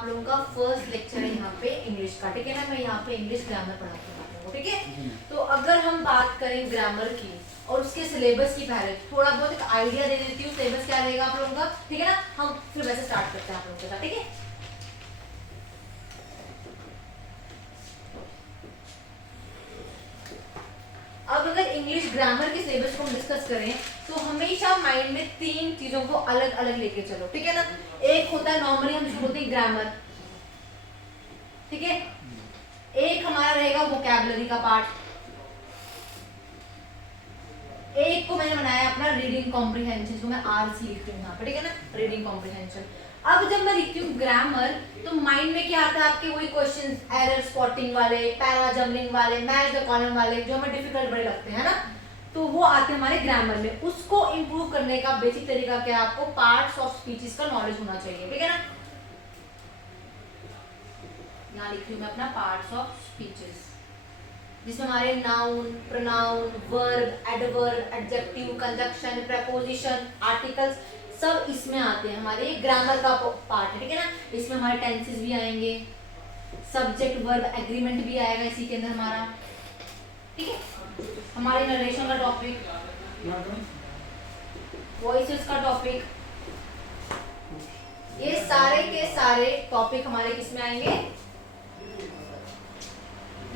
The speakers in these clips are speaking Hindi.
आप लोगों का फर्स्ट लेक्चर है यहाँ पे इंग्लिश का, ठीक है ना। मैं यहाँ पे इंग्लिश ग्रामर पढ़ाती हूँ आप लोगों को, ठीक है। तो अगर हम बात करें ग्रामर की और उसके सिलेबस की, पहले थोड़ा बहुत एक आइडिया दे देती हूँ सिलेबस क्या रहेगा आप लोगों का, ठीक है ना। हम फिर वैसे स्टार्ट करते हैं आप लोगों के साथ, ठीक है। अब अगर इंग्लिश ग्रामर के सिलेबस को हम डिस्कस करें तो हमेशा माइंड में तीन चीजों को अलग अलग लेके चलो, ठीक है ना। एक होता है नॉर्मली हम जिसको बोलते हैं ग्रामर, ठीक है। एक हमारा रहेगा वोकैबुलरी का पार्ट, एक को मैंने बनाया अपना रीडिंग कॉम्प्रिहेंशन, जिसको मैं आरसी लिखती हूँ यहाँ पे, ठीक है ना, रीडिंग कॉम्प्रिहेंशन। अब जब मैं लिखती हूँ ग्रामर तो माइंड में क्या आता है आपके, वही क्वेश्चंस, एरर स्पॉटिंग वाले, पैरा जम्बलिंग वाले, मैच द कॉलम वाले, जो हमें डिफिकल्ट बड़े लगते हैं ना, तो वो आते हैं हमारे ग्रामर में। उसको इंप्रूव करने का बेसिक तरीका क्या है, आपको पार्ट्स ऑफ स्पीचेस का नॉलेज होना चाहिए, ठीक है ना। यहाँ लिख रही हूँ मैं अपना पार्ट्स ऑफ स्पीचेस, जिसमें हमारे noun, pronoun, verb, adverb, adjective, conjunction, preposition, articles सब इसमें आते हैं। हमारे ग्रामर का पार्ट है, ठीक है ना। इसमें हमारे टेंसेस भी आएंगे, सब्जेक्ट वर्ब एग्रीमेंट भी आएगा इसी के अंदर हमारा, ठीक है। हमारे नरेशन का टॉपिक, वॉइसेस का टॉपिक, ये सारे के सारे टॉपिक हमारे किसमें आएंगे,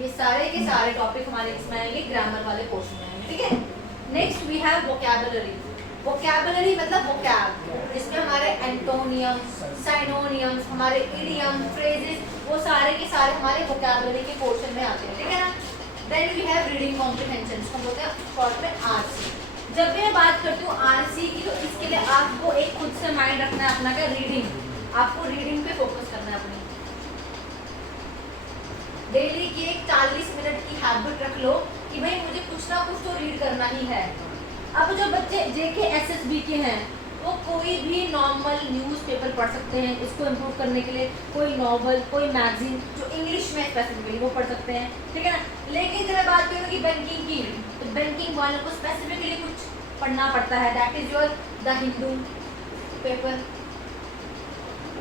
ये सारे के सारे टॉपिक हमारे किसमें आएंगे, ग्रामर वाले पोर्शन में आएंगे, ठीक है। Next we have vocabulary. Vocabulary मतलब वोकैब, जिसमें हमारे एंटोनियम्स, साइनोनियम्स, हमारे इडियम, फ्रेजेस, वो सारे के सारे हमारे वोकैबुलरी के पोर्शन में आते हैं, ठीक है ना। Then we have reading comprehension, जिसको बोलते हैं शॉर्ट में आरसी। जब भी मैं बात करती हूँ आरसी की, तो इसके लिए आपको एक खुद से माइंड रखना है अपना, क्या, रीडिंग। आपको रीडिंग पे फोकस करना है अपनी। डेली की एक 40 मिनट की हैबिट रख लो कि भाई मुझे कुछ ना कुछ तो रीड करना ही है। अब जो बच्चे जेके एसएसबी के हैं वो कोई भी नॉर्मल न्यूज़पेपर पढ़ सकते हैं, इसको इम्प्रूव करने के लिए कोई नॉवल, कोई मैगजीन जो इंग्लिश में स्पेसिफिकली वो पढ़ सकते हैं, ठीक है ना। लेकिन जब मैं बात करूँगी बैंकिंग की, तो बैंकिंग वालों को स्पेसिफिकली कुछ पढ़ना पड़ता है, that is your the Hindu paper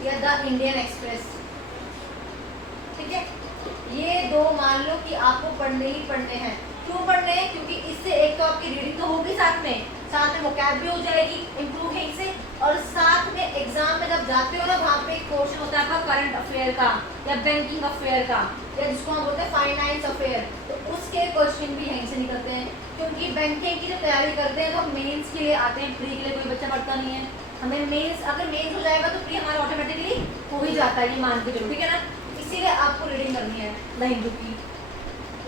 या द इंडियन एक्सप्रेस, ठीक है। ये दो मान लो कि आपको पढ़ने ही पढ़ने हैं। क्यों पढ़ने हैं, क्योंकि इससे एक तो आपकी रीडिंग तो होगी, साथ में वोकैब भी हो जाएगी इंप्रूव है इससे, और साथ में एग्जाम में जब जाते हो ना, वहाँ पे एक पोर्शन होता है आपका करंट अफेयर का या बैंकिंग अफेयर का, या जिसको हम बोलते हैं फाइनेंस अफेयर, तो उसके क्वेश्चन भी यहीं से निकलते हैं। क्योंकि बैंकिंग की जो तैयारी करते हैं तो हम मेंस के लिए आते हैं, प्री के लिए कोई बच्चा पढ़ता नहीं है। हमें मेंस, अगर मेंस हो जाएगा तो प्री हमारा ऑटोमेटिकली हो ही जाता है, ये मान के चलो, ठीक है ना। इसीलिए आपको रीडिंग करनी है द हिंदू की,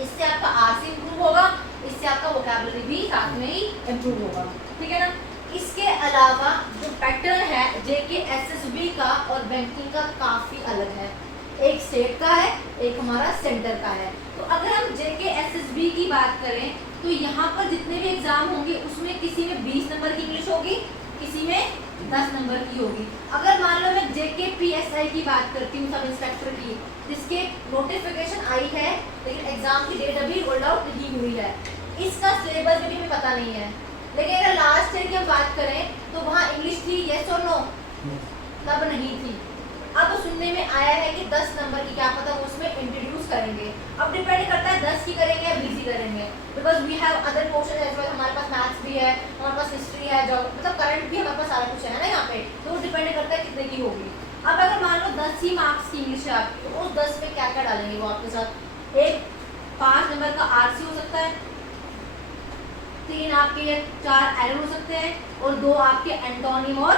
इससे आपका आरसी इंप्रूव होगा, इससे आपका वोकैबुलरी भी साथ में ही इंप्रूव होगा, ठीक है ना। इसके अलावा जो पैटर्न है जेके एसएसबी का और बैंकिंग का काफी अलग है, एक स्टेट का है, एक हमारा सेंटर का है। तो अगर हम जेके एसएसबी की बात करें तो यहाँ पर जितने भी एग्जाम होंगे उसमें किसी में 20 नंबर की इंग्लिश होगी, किसी में 10 नंबर की होगी। अगर मान लो मैं जेके पीएसआई की बात करती हूँ, सब इंस्पेक्टर की, जिसके नोटिफिकेशन आई है लेकिन एग्जाम की डेट अभी रोल्ड आउट नहीं हुई है, इसका सिलेबस भी हमें पता नहीं है। लेकिन अगर लास्ट ईयर की हम बात करें तो वहाँ इंग्लिश थी, यस और नो, तब नहीं थी। अब सुनने में आया है कि 10 नंबर की, क्या पता वो उसमें इंट्रोड्यूस करेंगे। अब डिपेंड करता है 10 की करेंगे या 20 की करेंगे, because we have other portion as well, हमारे पास मैथ्स भी है, हमारे पास हिस्ट्री है, मतलब करंट भी हमारे पास सारा कुछ है ना यहाँ पे, तो वो डिपेंड करता है कितने की होगी। अब अगर मान लो 10 ही मार्क्स की इंग्लिश है आपकी, तो उस 10 में क्या क्या डालेंगे वो आपके साथ, एक 5 नंबर का आरसी हो सकता है, 3 आपके 4 एरर हो सकते हैं, और 2 आपके एंटोनिम, और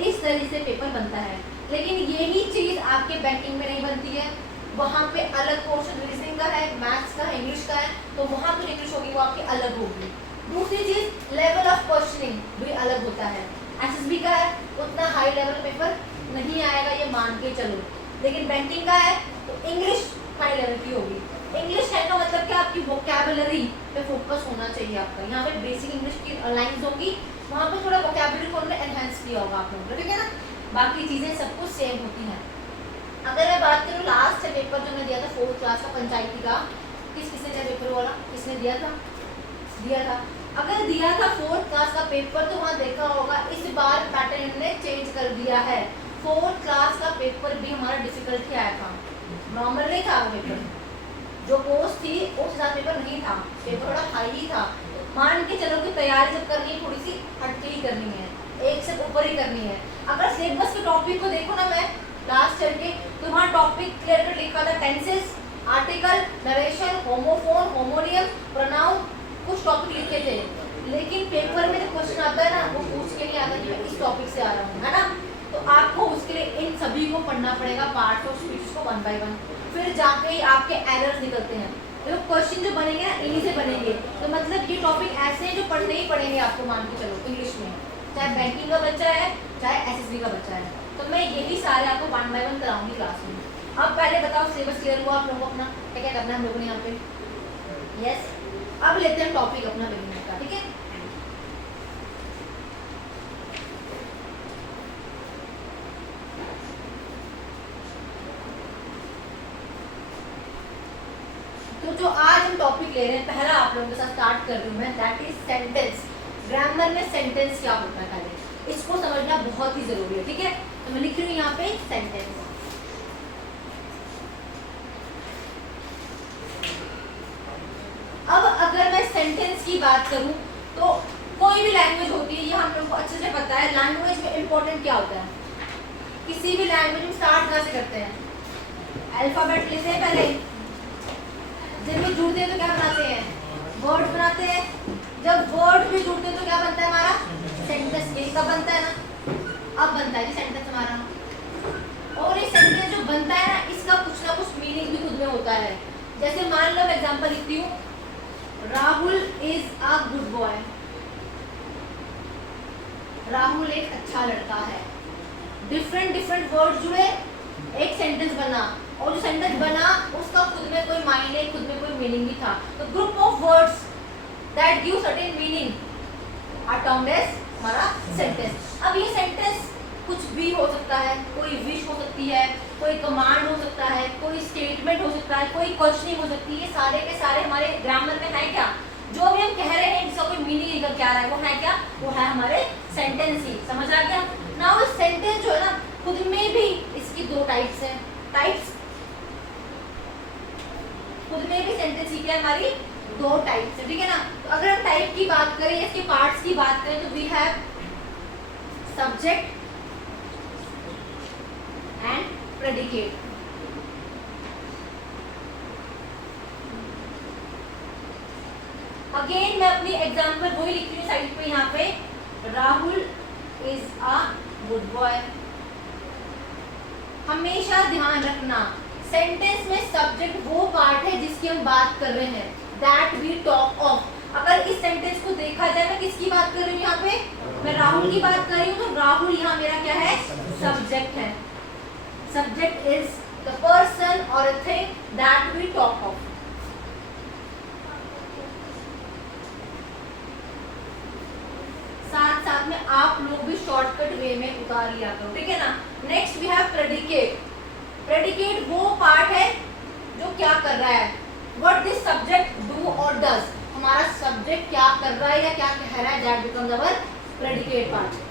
इस तरीके से पेपर बनता है। लेकिन यही चीज आपके बैंकिंग में नहीं बनती है, वहाँ पे अलग पोर्शन रीजनिंग का है, मैथ्स का है, इंग्लिश का है, तो वहाँ तो इंग्लिश होगी वो आपकी अलग होगी। दूसरी चीज लेवल ऑफ क्वेश्चनिंग भी अलग होता है, एसएसबी का है उतना हाई लेवल पेपर नहीं आएगा, ये मान के चलो। लेकिन बैंकिंग का है तो इंग्लिश हाई लेवल की होगी। इंग्लिश है का मतलब क्या, आपकी वोकैबुलरी पे फोकस होना चाहिए आपका। यहाँ पे बेसिक इंग्लिश की लाइंस होगी, वहाँ पे थोड़ा वोकैबुलरी को उन्होंने एनहांस किया होगा आप लोगों ने, ठीक है ना। बाकी चीजें सब कुछ सेम होती हैं। अगर मैं बात करूँ लास्ट पेपर जो मैं दिया था 4th क्लास का पंचायती का, किसने दिया पेपर वाला, किसने दिया था, अगर दिया था 4th क्लास का पेपर तो वहाँ देखा होगा इस बार पैटर्न ने चेंज कर दिया है। 4th क्लास का पेपर भी हमारा डिफिकल्ट ही आया था, नॉर्मल नहीं था वो पेपर। जो पोस्ट थी उस हिसाब पेपर नहीं था, पेपर थोड़ा हाई ही था। मान के चलो कि तैयारी जब करनी है थोड़ी सी हटके ही करनी है, एक से ऊपर ही करनी है। अगर सिलेबस के टॉपिक को देखो ना मैं लास्ट ईयर के, तो वहाँ टॉपिक क्लियर कर लिखा था, tenses, article, narration, homophone, homonym, pronoun, कुछ टॉपिक लिखे थे। लेकिन पेपर में जो क्वेश्चन आता है ना वो पूछ के नहीं आता कि मैं इस टॉपिक से आ रहा हूँ, है ना। तो आपको उसके लिए इन सभी को पढ़ना पड़ेगा, पार्ट ऑफ स्पीच को 1 बाय 1, फिर जाके ही आपके एरर्स निकलते हैं। तो क्वेश्चन जो बनेंगे ना इन्हीं से बनेंगे। तो मतलब ये टॉपिक ऐसे हैं जो पढ़ने ही पड़ेंगे आपको, मान के चलो इंग्लिश में, चाहे बैंकिंग का बच्चा है चाहे एसएसबी का बच्चा है। तो मैं यही सारे आपको 1 बाय 1 कराऊंगी क्लास में। अब पहले बताओ सिलेबस क्लियर हुआ आप लोगों को अपना, क्या क्या करना है हम लोगों ने यहाँ पे। यस, अब लेते हैं टॉपिक अपना बिगिनिंग का, ठीक है। तो जो आज हम टॉपिक ले रहे हैं, पहला आप लोगों के साथ स्टार्ट कर रही हूँ मैं, दैट इज सेंटेंस। ग्रामर में सेंटेंस क्या होता है पहले इसको समझना बहुत ही जरूरी है, ठीक है। तो मैं लिख रही हूँ यहाँ पे सेंटेंस। अब अगर मैं सेंटेंस की बात करूँ तो कोई भी लैंग्वेज होती है, ये हम लोग को अच्छे से पता है, लैंग्वेज में इंपॉर्टेंट क्या होता है। किसी भी लैंग्वेज में स्टार्ट कहाँ से करते हैं, अल्फाबेट लेते हैं पहले, जब भी जुड़ते हैं तो क्या बनाते हैं, वर्ड बनाते हैं। जब वर्ड भी जुड़ते हैं तो क्या बनता है हमारा, सेंटेंस। यही कब बनता है ना, अब बनता है सेंटेंस हमारा। और ये सेंटेंस जो बनता है ना, इसका कुछ ना कुछ मीनिंग भी खुद में होता है। जैसे मान लो मैं एग्जांपल लिखती हूँ, Rahul is a good boy. Rahul एक अच्छा लड़का है। डिफरेंट डिफरेंट वर्ड जुड़े, एक सेंटेंस बना, और जो सेंटेंस बना उसका खुद में कोई मायने, खुद में कोई मीनिंग भी था। तो group of words that give certain meaning are termed as हमारा सेंटेंस। अब ये सेंटेंस कुछ भी हो सकता है, कोई विश हो सकती है, कोई कमांड हो सकता है, कोई स्टेटमेंट हो सकता है, कोई क्वेश्चनिंग हो सकती है। ये सारे के सारे हमारे ग्रामर में है क्या, जो भी हम कह रहे हैं जिसका कोई मीनिंग निकल के आ रहा है, वो है क्या, वो है हमारे सेंटेंस ही। समझ आ गया। नाउ सेंटेंस जो है ना, खुद में भी इसकी दो टाइप्स हैं। टाइप्स खुद में भी सेंटेंस की क्या हमारी दो टाइप्स है, ठीक है ना। तो अगर हम टाइप की बात करें, इसके पार्ट्स की बात करें, तो we have subject and predicate. Again मैं अपनी एग्जांपल वही लिख रही हूँ साइड पे, यहाँ पे Rahul is a good boy. हमेशा ध्यान रखना, सेंटेंस में सब्जेक्ट वो पार्ट है जिसकी हम बात कर रहे हैं, दैट वी टॉक ऑफ। अगर इस सेंटेंस को देखा जाए, मैं किसकी बात कर रही हूँ यहाँ पे, मैं राहुल की बात कर रही हूँ। तो राहुल यहाँ मेरा क्या है, सब्जेक्ट है। सब्जेक्ट इज द पर्सन और a thing that we talk of. साथ साथ में आप लोग भी शॉर्टकट वे में उतार लिया करो, ठीक है ना। Next we have predicate. Predicate वो पार्ट है जो क्या कर रहा है, व्हाट दिस सब्जेक्ट डू और डज। हमारा सब्जेक्ट क्या कर रहा है या क्या कह रहा है, that becomes our predicate part.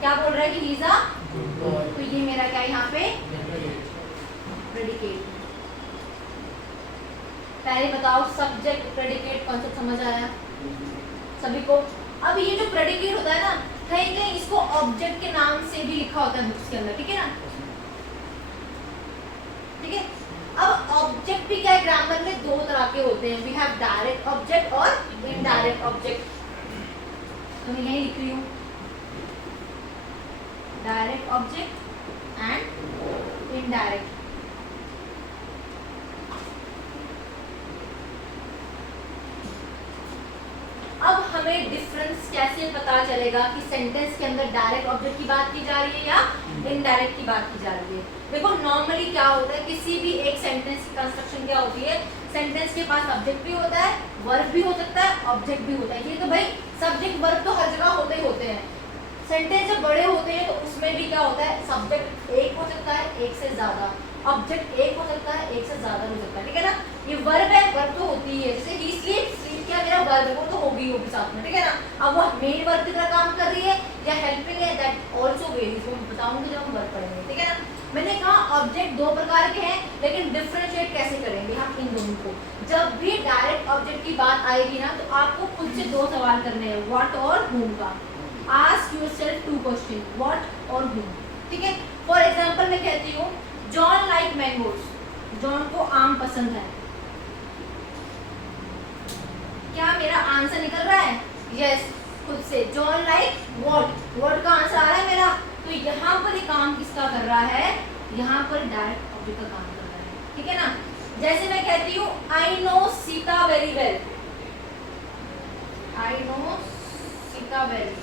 क्या बोल रहा है कि ही इज अ, तो ये मेरा क्या है यहाँ पे प्रेडिकेट। पहले बताओ सब्जेक्ट प्रेडिकेट कॉन्सेप्ट समझ आया सभी को। अब ये जो प्रेडिकेट होता है ना, कहीं कहीं इसको ऑब्जेक्ट के नाम से भी लिखा होता है बुक्स के अंदर, ठीक है ना। ठीक है, अब ऑब्जेक्ट भी क्या है, ग्रामर में दो तरह के होते हैं। वी हैव डायरेक्ट ऑब्जेक्ट और इनडायरेक्ट ऑब्जेक्ट। तो मैं यही लिख रही हूँ, डायरेक्ट ऑब्जेक्ट एंड इनडायरेक्ट। अब हमें डिफरेंस कैसे पता चलेगा कि सेंटेंस के अंदर डायरेक्ट ऑब्जेक्ट की बात की जा रही है या इनडायरेक्ट की बात की जा रही है। देखो नॉर्मली क्या होता है, किसी भी एक सेंटेंस की कंस्ट्रक्शन क्या होती है, सेंटेंस के पास सब्जेक्ट भी होता है, वर्ब भी हो सकता है, ऑब्जेक्ट भी होता है। ये तो भाई सब्जेक्ट वर्ब तो हर जगह होते ही होते हैं। सेंटेंस जब बड़े होते हैं तो उसमें भी क्या होता है, सब्जेक्ट एक हो सकता है, एक से ज्यादा, ऑब्जेक्ट एक हो सकता है, एक से ज्यादा हो सकता है, ठीक है ना। ये वर्ब है, वर्ब तो होती है, जैसे ही स्लीप, स्लीप क्या मेरा वर्ब है वो तो होगी होगी साथ में, ठीक है ना। अब वो मेन वर्ब की तरह काम कर रही है या हेल्पिंग है, दैट आल्सो वेरीज, वो बताऊंगी जब हम वर्ब पढ़ेंगे, ठीक है ना। मैंने कहा ऑब्जेक्ट दो प्रकार के हैं, लेकिन डिफरेंशिएट कैसे करेंगे हम इन दोनों को। जब भी डायरेक्ट ऑब्जेक्ट की बात आएगी ना तो आपको खुद से दो सवाल करने हैं, व्हाट और whom का। Ask yourself to question, what और whom, ठीक है। फॉर एग्जांपल मैं कहती हूँ जॉन लाइक मैंगोज, जॉन को आम पसंद है। क्या मेरा आंसर निकल रहा है? यस, खुद से। जॉन लाइक व्हाट, व्हाट का आंसर आ रहा है मेरा। तो यहाँ पर ये काम किसका कर रहा है? यहाँ पर डायरेक्ट ऑब्जेक्ट का काम कर रहा है, ठीक है ना। जैसे मैं कहती हूँ I know Sita very well, I know Sita well,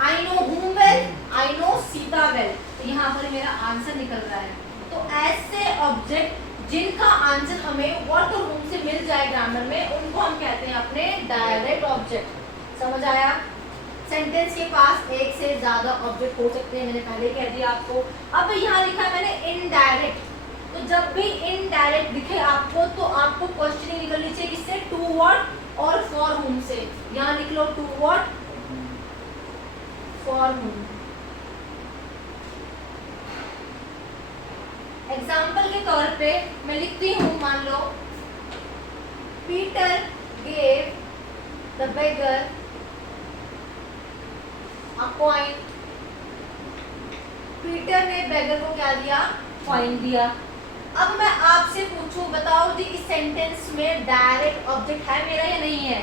I know whom well, I know Sita well, तो यहाँ पर मेरा आंसर निकल रहा है। तो ऐसे ऑब्जेक्ट जिनका आंसर हमें व्हाट और whom से मिल जाए ग्रामर में, उनको हम कहते हैं अपने डायरेक्ट ऑब्जेक्ट। समझ आया? सेंटेंस के पास एक से ज्यादा ऑब्जेक्ट हो सकते हैं, मैंने पहले कह दिया आपको। अब यहाँ लिखा है मैंने इनडायरेक्ट, तो जब भी इनडायरेक्ट दिखे आपको तो आपको क्वेश्चनिंग निकलनी चाहिए किससे? टू व्हाट और फॉर whom से। यहाँ लिख लो to what for whom। Example के तौर पे मैं लिखती हूँ, मान लो Peter gave the beggar a coin, Peter ने बेगर को क्या दिया? कॉइन दिया। अब मैं आपसे पूछूं, बताओ जी इस सेंटेंस में डायरेक्ट ऑब्जेक्ट है मेरा या नहीं है?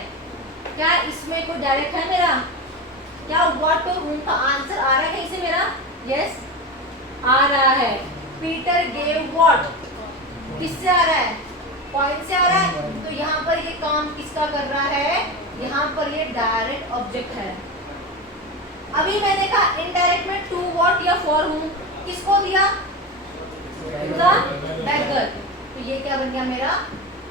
क्या इसमें कोई डायरेक्ट है मेरा? क्या व्हाट और whom का आंसर आ रहा है कहीं से मेरा? यस, आ रहा है। पीटर गेव व्हाट, किससे आ रहा है? कॉइन से आ रहा है। तो यहाँ पर ये काम किसका कर रहा है? यहाँ पर ये डायरेक्ट ऑब्जेक्ट है। अभी मैंने कहा इनडायरेक्ट में टू व्हाट या फॉर whom, किसको दिया? द बेगर, तो ये क्या बन गया मेरा?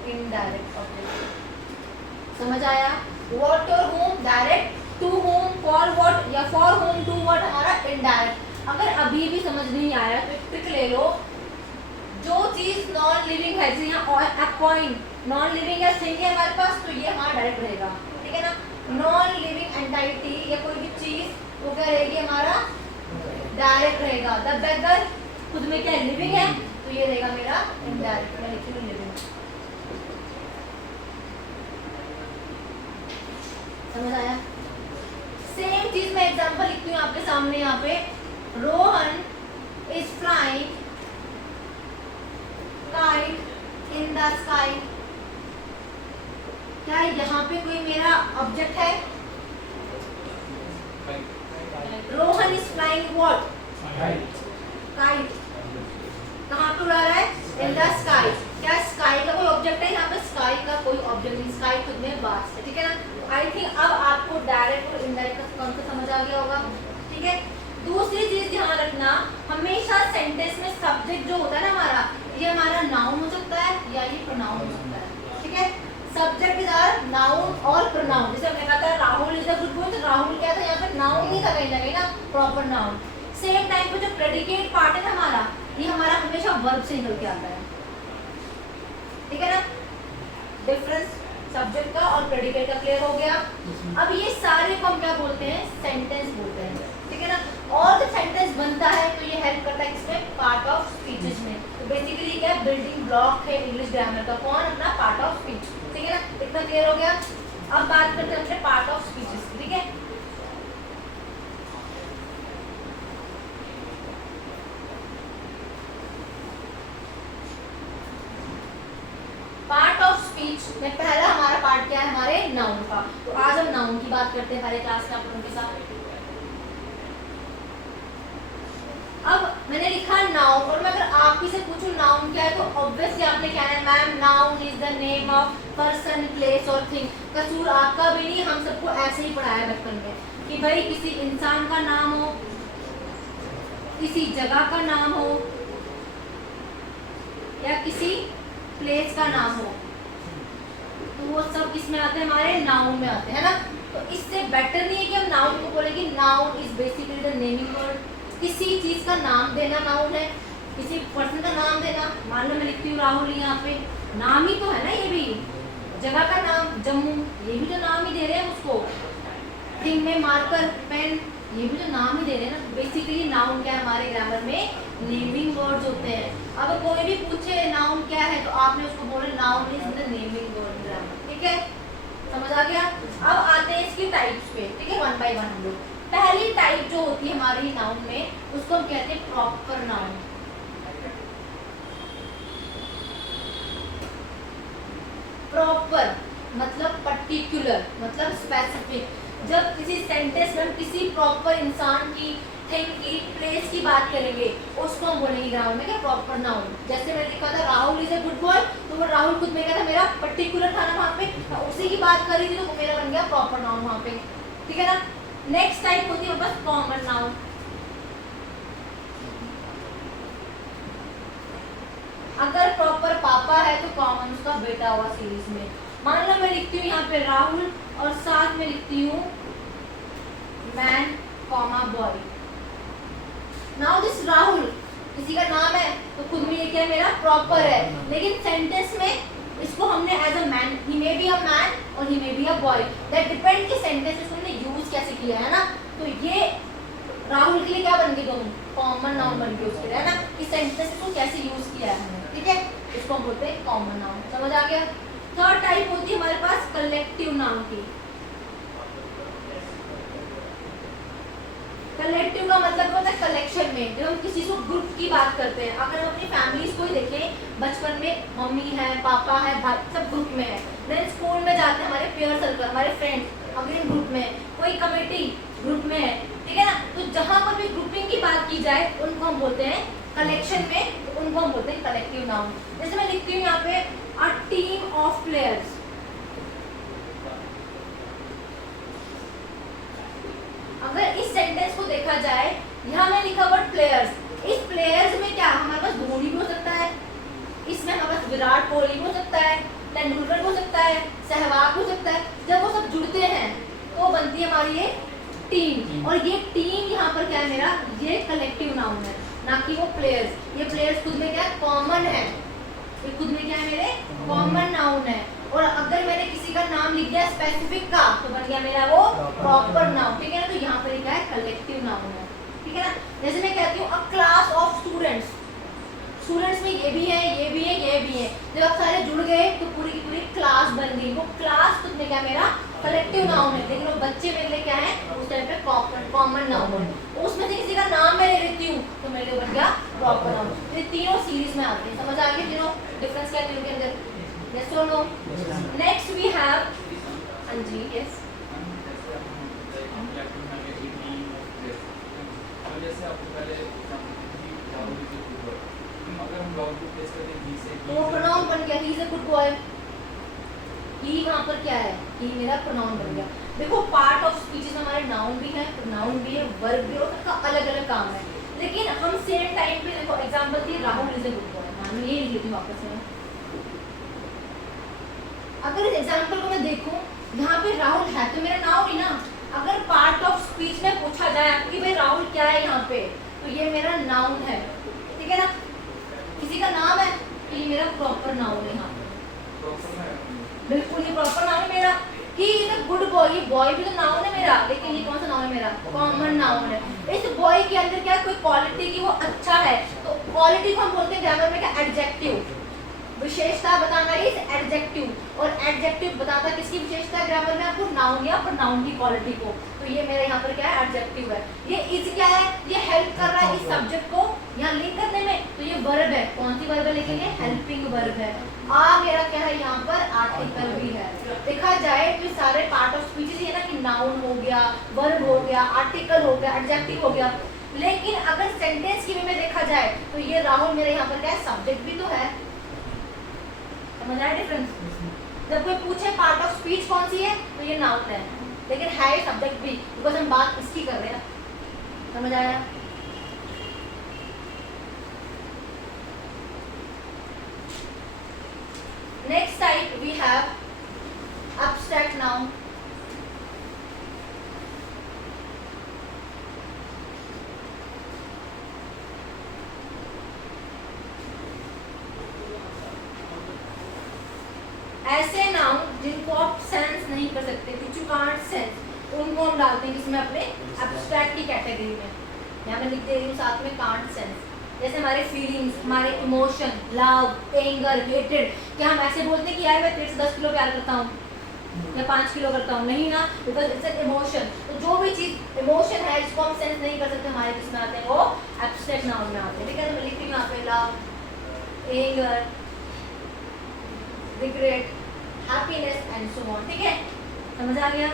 Indirect object. समझ आया? व्हाट और whom direct, to whom for what या फॉर whom टू व्हाट हमारा इनडायरेक्ट। अगर अभी भी समझ नहीं आया तो एक ट्रिक ले लो, जो चीज नॉन लिविंग है, जैसे यहाँ कॉइन नॉन लिविंग है, थिंग है हमारे पास, तो ये हमारा डायरेक्ट रहेगा, ठीक है ना। नॉन लिविंग एंटाइटी या कोई भी चीज वो क्या रहेगी? हमारा डायरेक्ट रहेगा। द बेगर खुद में क्या लिविंग है, तो ये रहेगा मेरा इनडायरेक्ट। मैं लिखती हूँ लिविंग। समझ आया? सेम चीज मैं एग्जांपल लिखती हूँ आपके सामने यहाँ पे, Rohan is flying kite in the sky. क्या यहाँ पे कोई मेरा ऑब्जेक्ट है? Rohan is flying what? Kite. कहाँ पे उड़ा रहा है? In the sky. क्या स्काई का कोई ऑब्जेक्ट है? यहाँ पे स्काई का कोई ऑब्जेक्ट नहीं, स्काई खुद में वास्ट है, ठीक है ना। आई थिंक अब आपको डायरेक्ट और इनडायरेक्ट का कॉन्सेप्ट समझ आ गया होगा, ठीक है। दूसरी चीज ध्यान रखना, हमेशा सेंटेंस में सब्जेक्ट जो होता है ना हमारा, ये हमारा नाउन हो सकता है या ये प्रोनाउन हो सकता है, ठीक है। सब्जेक्ट इज आर नाउन और प्रोनाउन। जैसे हमने कहा था Rahul is a good boy, तो राहुल क्या था यहाँ पे? नाउन नहीं था कहीं ना कहीं ना, प्रॉपर नाउन। सेम टाइम पे जो प्रेडिकेट पार्ट है ना हमारा, ये हमारा हमेशा वर्ब से निकल के आता है, ठीक है ना। डिफरेंस सब्जेक्ट का और प्रेडिकेट का क्लियर हो गया। अब ये सारे को हम क्या बोलते हैं? सेंटेंस बोलते हैं, ठीक है ना। और जब सेंटेंस बनता है तो ये हेल्प करता है किसमें? पार्ट ऑफ स्पीचेस में। तो बेसिकली क्या बिल्डिंग ब्लॉक है इंग्लिश ग्रामर का? कौन? अपना पार्ट ऑफ स्पीच, ठीक है ना। इतना क्लियर हो गया। अब बात करते हैं अपने पार्ट ऑफ स्पीचेस, ठीक है। पार्ट ऑफ स्पीच में पहला हमारा पार्ट क्या है? हमारे नाउन का। तो आज हम नाउन की बात करते हैं पहले क्लास में आप लोगों के साथ। अब मैंने लिखा नाउन, और मैं अगर आप ही से पूछूं नाउन क्या है, तो ऑब्वियसली आपने क्या है? Ma'am noun is the name of person, place और थिंग। कसूर आपका भी नहीं, हम सबको ऐसे ही पढ़ाया बचपन में कि भाई किसी इंसान का नाम हो, किसी जगह का नाम हो या किसी प्लेस का नाम हो, तो वो सब किसमें आते हैं? हमारे नाउन में आते हैं ना। तो इससे बेटर नहीं है कि हम नाउन को बोलेंगे noun is basically the naming word. किसी चीज का नाम देना नाउन है, किसी पर्सन का नाम देना। मान लो मैं लिखती हूँ राहुल, यहाँ पे नाम ही तो है ना, ये भी जगह का नाम जम्मू, ये भी तो नाम ही दे रहे हैं उसको। थिंग में मार्कर, पेन, ये भी तो नाम ही दे रहे हैं ना। बेसिकली नाउन क्या है हमारे ग्रामर में, नेमिंग वर्ड्स होते हैं। अब कोई भी पूछे नाउन क्या है तो आपने उसको बोले noun is the naming word grammar, ठीक है, समझ आ गया। अब आते हैं इसकी टाइप्स पे, ठीक है, वन बाय वन हम लोग। पहली टाइप जो होती है हमारी नाउन में, उसको हम कहते हैं प्रॉपर नाउन। प्रॉपर मतलब पर्टिकुलर, मतलब स्पेसिफिक। जब किसी सेंटेंस में हम किसी प्रॉपर इंसान की, थिंग की, प्लेस की बात करेंगे, उसको हम बोलेंगे ग्रामर में क्या, प्रॉपर नाउन। जैसे मैंने लिखा था Rahul is a good boy, तो वो राहुल खुद में क्या था, मेरा पर्टिकुलर था ना वहाँ पे, तो उसी की बात करी थी, तो मेरा बन गया प्रॉपर नाउन वहाँ पे, ठीक है ना। नेक्स्ट टाइप होती है बस कॉमन नाउन। अगर प्रॉपर पापा है तो कॉमन उसका बेटा हुआ सीरीज में। मान लो मैं लिखती हूँ यहाँ पे राहुल और साथ में लिखती हूँ man comma boy. Now this Rahul किसी का नाम है तो खुद में ये क्या है, मेरा प्रॉपर है, लेकिन सेंटेंस में इसको हमने as a man, he may be a man और he may be a boy, that depend कि सेंटेंस में हमने यूज कैसे किया है ना। तो ये राहुल के लिए क्या बन गई, दोनों कॉमन नाउन बन गई उसके लिए, है ना, कि सेंटेंस को कैसे यूज किया है हमने, ठीक है, इसको हम बोलते हैं कॉमन नाउन। समझ आ गया। थर्ड टाइप होती है हमारे पास कलेक्टिव नाउन की। कलेक्टिव का मतलब होता है कलेक्शन में, जब हम किसी को ग्रुप की बात करते हैं। अगर हम अपनी फैमिलीज को ही देखें, बचपन में मम्मी है, पापा है, भाई, सब ग्रुप में है। देन स्कूल में जाते हैं हमारे पीयर सर्कल, हमारे फ्रेंड्स अगेन ग्रुप में, कोई कमेटी ग्रुप में है, ठीक है ना। तो जहां पर भी ग्रुपिंग की बात की जाए उनको हम बोलते हैं कलेक्शन में, तो उनको हम बोलते हैं कलेक्टिव नाउन। जैसे मैं लिखती हूँ यहाँ पे अ टीम ऑफ प्लेयर्स। अगर इस सेंटेंस को देखा जाए, यहाँ मैं लिखा वर्ड प्लेयर्स, इस प्लेयर्स में क्या हमारे पास धोनी भी हो सकता है, इसमें हमारे पास विराट कोहली भी हो सकता है, तेंदुलकर हो सकता है, सहवाग हो सकता है। जब वो सब जुड़ते हैं तो बनती है हमारी ये टीम, और ये टीम यहाँ पर क्या है मेरा, ये कलेक्टिव नाउन है, ना कि वो प्लेयर्स। ये प्लेयर्स खुद में क्या है, कॉमन है, ये खुद में क्या है मेरे, कॉमन नाउन है। और अगर मैंने किसी का नाम लिख दिया स्पेसिफिक का तो बन गया मेरा वो प्रॉपर नाउन, ठीक है ना। तो यहाँ पर क्या है, कलेक्टिव नाउन है, ठीक है ना। जैसे मैं कहती हूँ अ क्लास ऑफ स्टूडेंट्स, स्टूडेंट्स में ये भी है, ये भी है, ये भी है, जब आप सारे जुड़ गए तो पूरी की पूरी क्लास बन गई। वो क्लास खुद में क्या मेरा कलेक्टिव नाउन है, लेकिन वो बच्चे मेरे लिए क्या है, उस टाइम पे कॉमन नाउन है। उसमें से किसी का नाम मैं ले लेती हूँ तो मेरे लिए बन गया प्रॉपर नाउन। ये तीनों सीरीज में आते हैं, समझ आ गया तीनों डिफरेंस क्या है तीनों के अंदर, यस और नो। नेक्स्ट वी हैव, हाँ जी, यस, जैसे आपको पहले अगर हम लॉग को प्लेस करते हैं ही से, तो वो प्रोनाउन बन गया, he is a good boy. He वहाँ पर क्या है, ही मेरा प्रोनाउन बन गया। देखो पार्ट ऑफ स्पीचेस में हमारे नाउन भी है, प्रोनाउन भी है, वर्ब भी है, और सबका अलग अलग काम है। लेकिन हम सेम टाइम पे देखो एग्जांपल दिए Rahul is a good boy, मान लो ये लिख लेती हूँ वापस में। अगर इस एग्जांपल को मैं देखूं, यहाँ पे राहुल है तो मेरा नाउन ही ना। अगर पार्ट ऑफ स्पीच में पूछा जाए कि भाई राहुल क्या है यहाँ पे, तो ये मेरा नाउन है, ठीक है ना। किसी का नाम है तो ये मेरा प्रॉपर नाउन है यहाँ पे, बिल्कुल ये प्रॉपर नाउन है मेरा। ही इज अ गुड बॉय, ये बॉय भी तो नाउन है मेरा, लेकिन ये कौन सा नाउन है मेरा, कॉमन नाउन है। इस बॉय के अंदर क्या कोई क्वालिटी की वो अच्छा है, तो क्वालिटी को हम बोलते हैं ग्रामर में क्या, एडजेक्टिव। विशेषता बताना इज एडजेक्टिव, और एडजेक्टिव बताता किसकी विशेषता है ग्रामर में, आपको नाउन या प्रोनाउन की क्वालिटी को। तो ये मेरे यहाँ पर क्या है, एडजेक्टिव है। ये इज क्या है, ये हेल्प कर रहा है इस सब्जेक्ट को यहाँ लिंक करने में, तो ये वर्ब है। कौन सी वर्ब है, लेकिन ये हेल्पिंग वर्ब है। आ मेरा क्या है यहाँ पर, आर्टिकल भी है। देखा जाए तो सारे पार्ट ऑफ स्पीचेस ये ना कि नाउन हो गया, वर्ब हो गया, आर्टिकल हो गया, एडजेक्टिव हो गया। लेकिन अगर सेंटेंस की वे में देखा जाए तो ये राहुल मेरे यहाँ पर क्या है, सब्जेक्ट भी तो है। समझ आया डिफरेंस। जब कोई पूछे पार्ट ऑफ स्पीच कौन सी है तो ये नाउन है, लेकिन है सब्जेक्ट भी, बिकॉज हम बात इसकी कर रहे हैं। समझ आया। Next type we have abstract noun. ऐसे नाउन जिनको आप सेंस नहीं कर सकते, which you can't sense, उनको हम डालते हैं इसमें अपने एब्स्ट्रैक्ट की कैटेगरी में। यहाँ मैं लिख दे रही हूँ साथ में कांट सेंस। जैसे हमारे फीलिंग्स, हमारे इमोशन, लव, एंगर, हेटेड, क्या हम ऐसे बोलते हैं कि यार मैं तेरे से 10 किलो प्यार करता हूँ या 5 किलो करता हूँ? नहीं ना, बिकॉज इट्स एन इमोशन। तो जो भी चीज इमोशन है जिसको हम सेंस नहीं कर सकते, हमारे किसमें आते हैं? वो एब्स्ट्रैक्ट नाउन में आते हैं। ठीक है, तो मैं लिख रही हूँ यहाँ पे love, anger, regret, happiness and so on. ठीक है, समझ आ गया?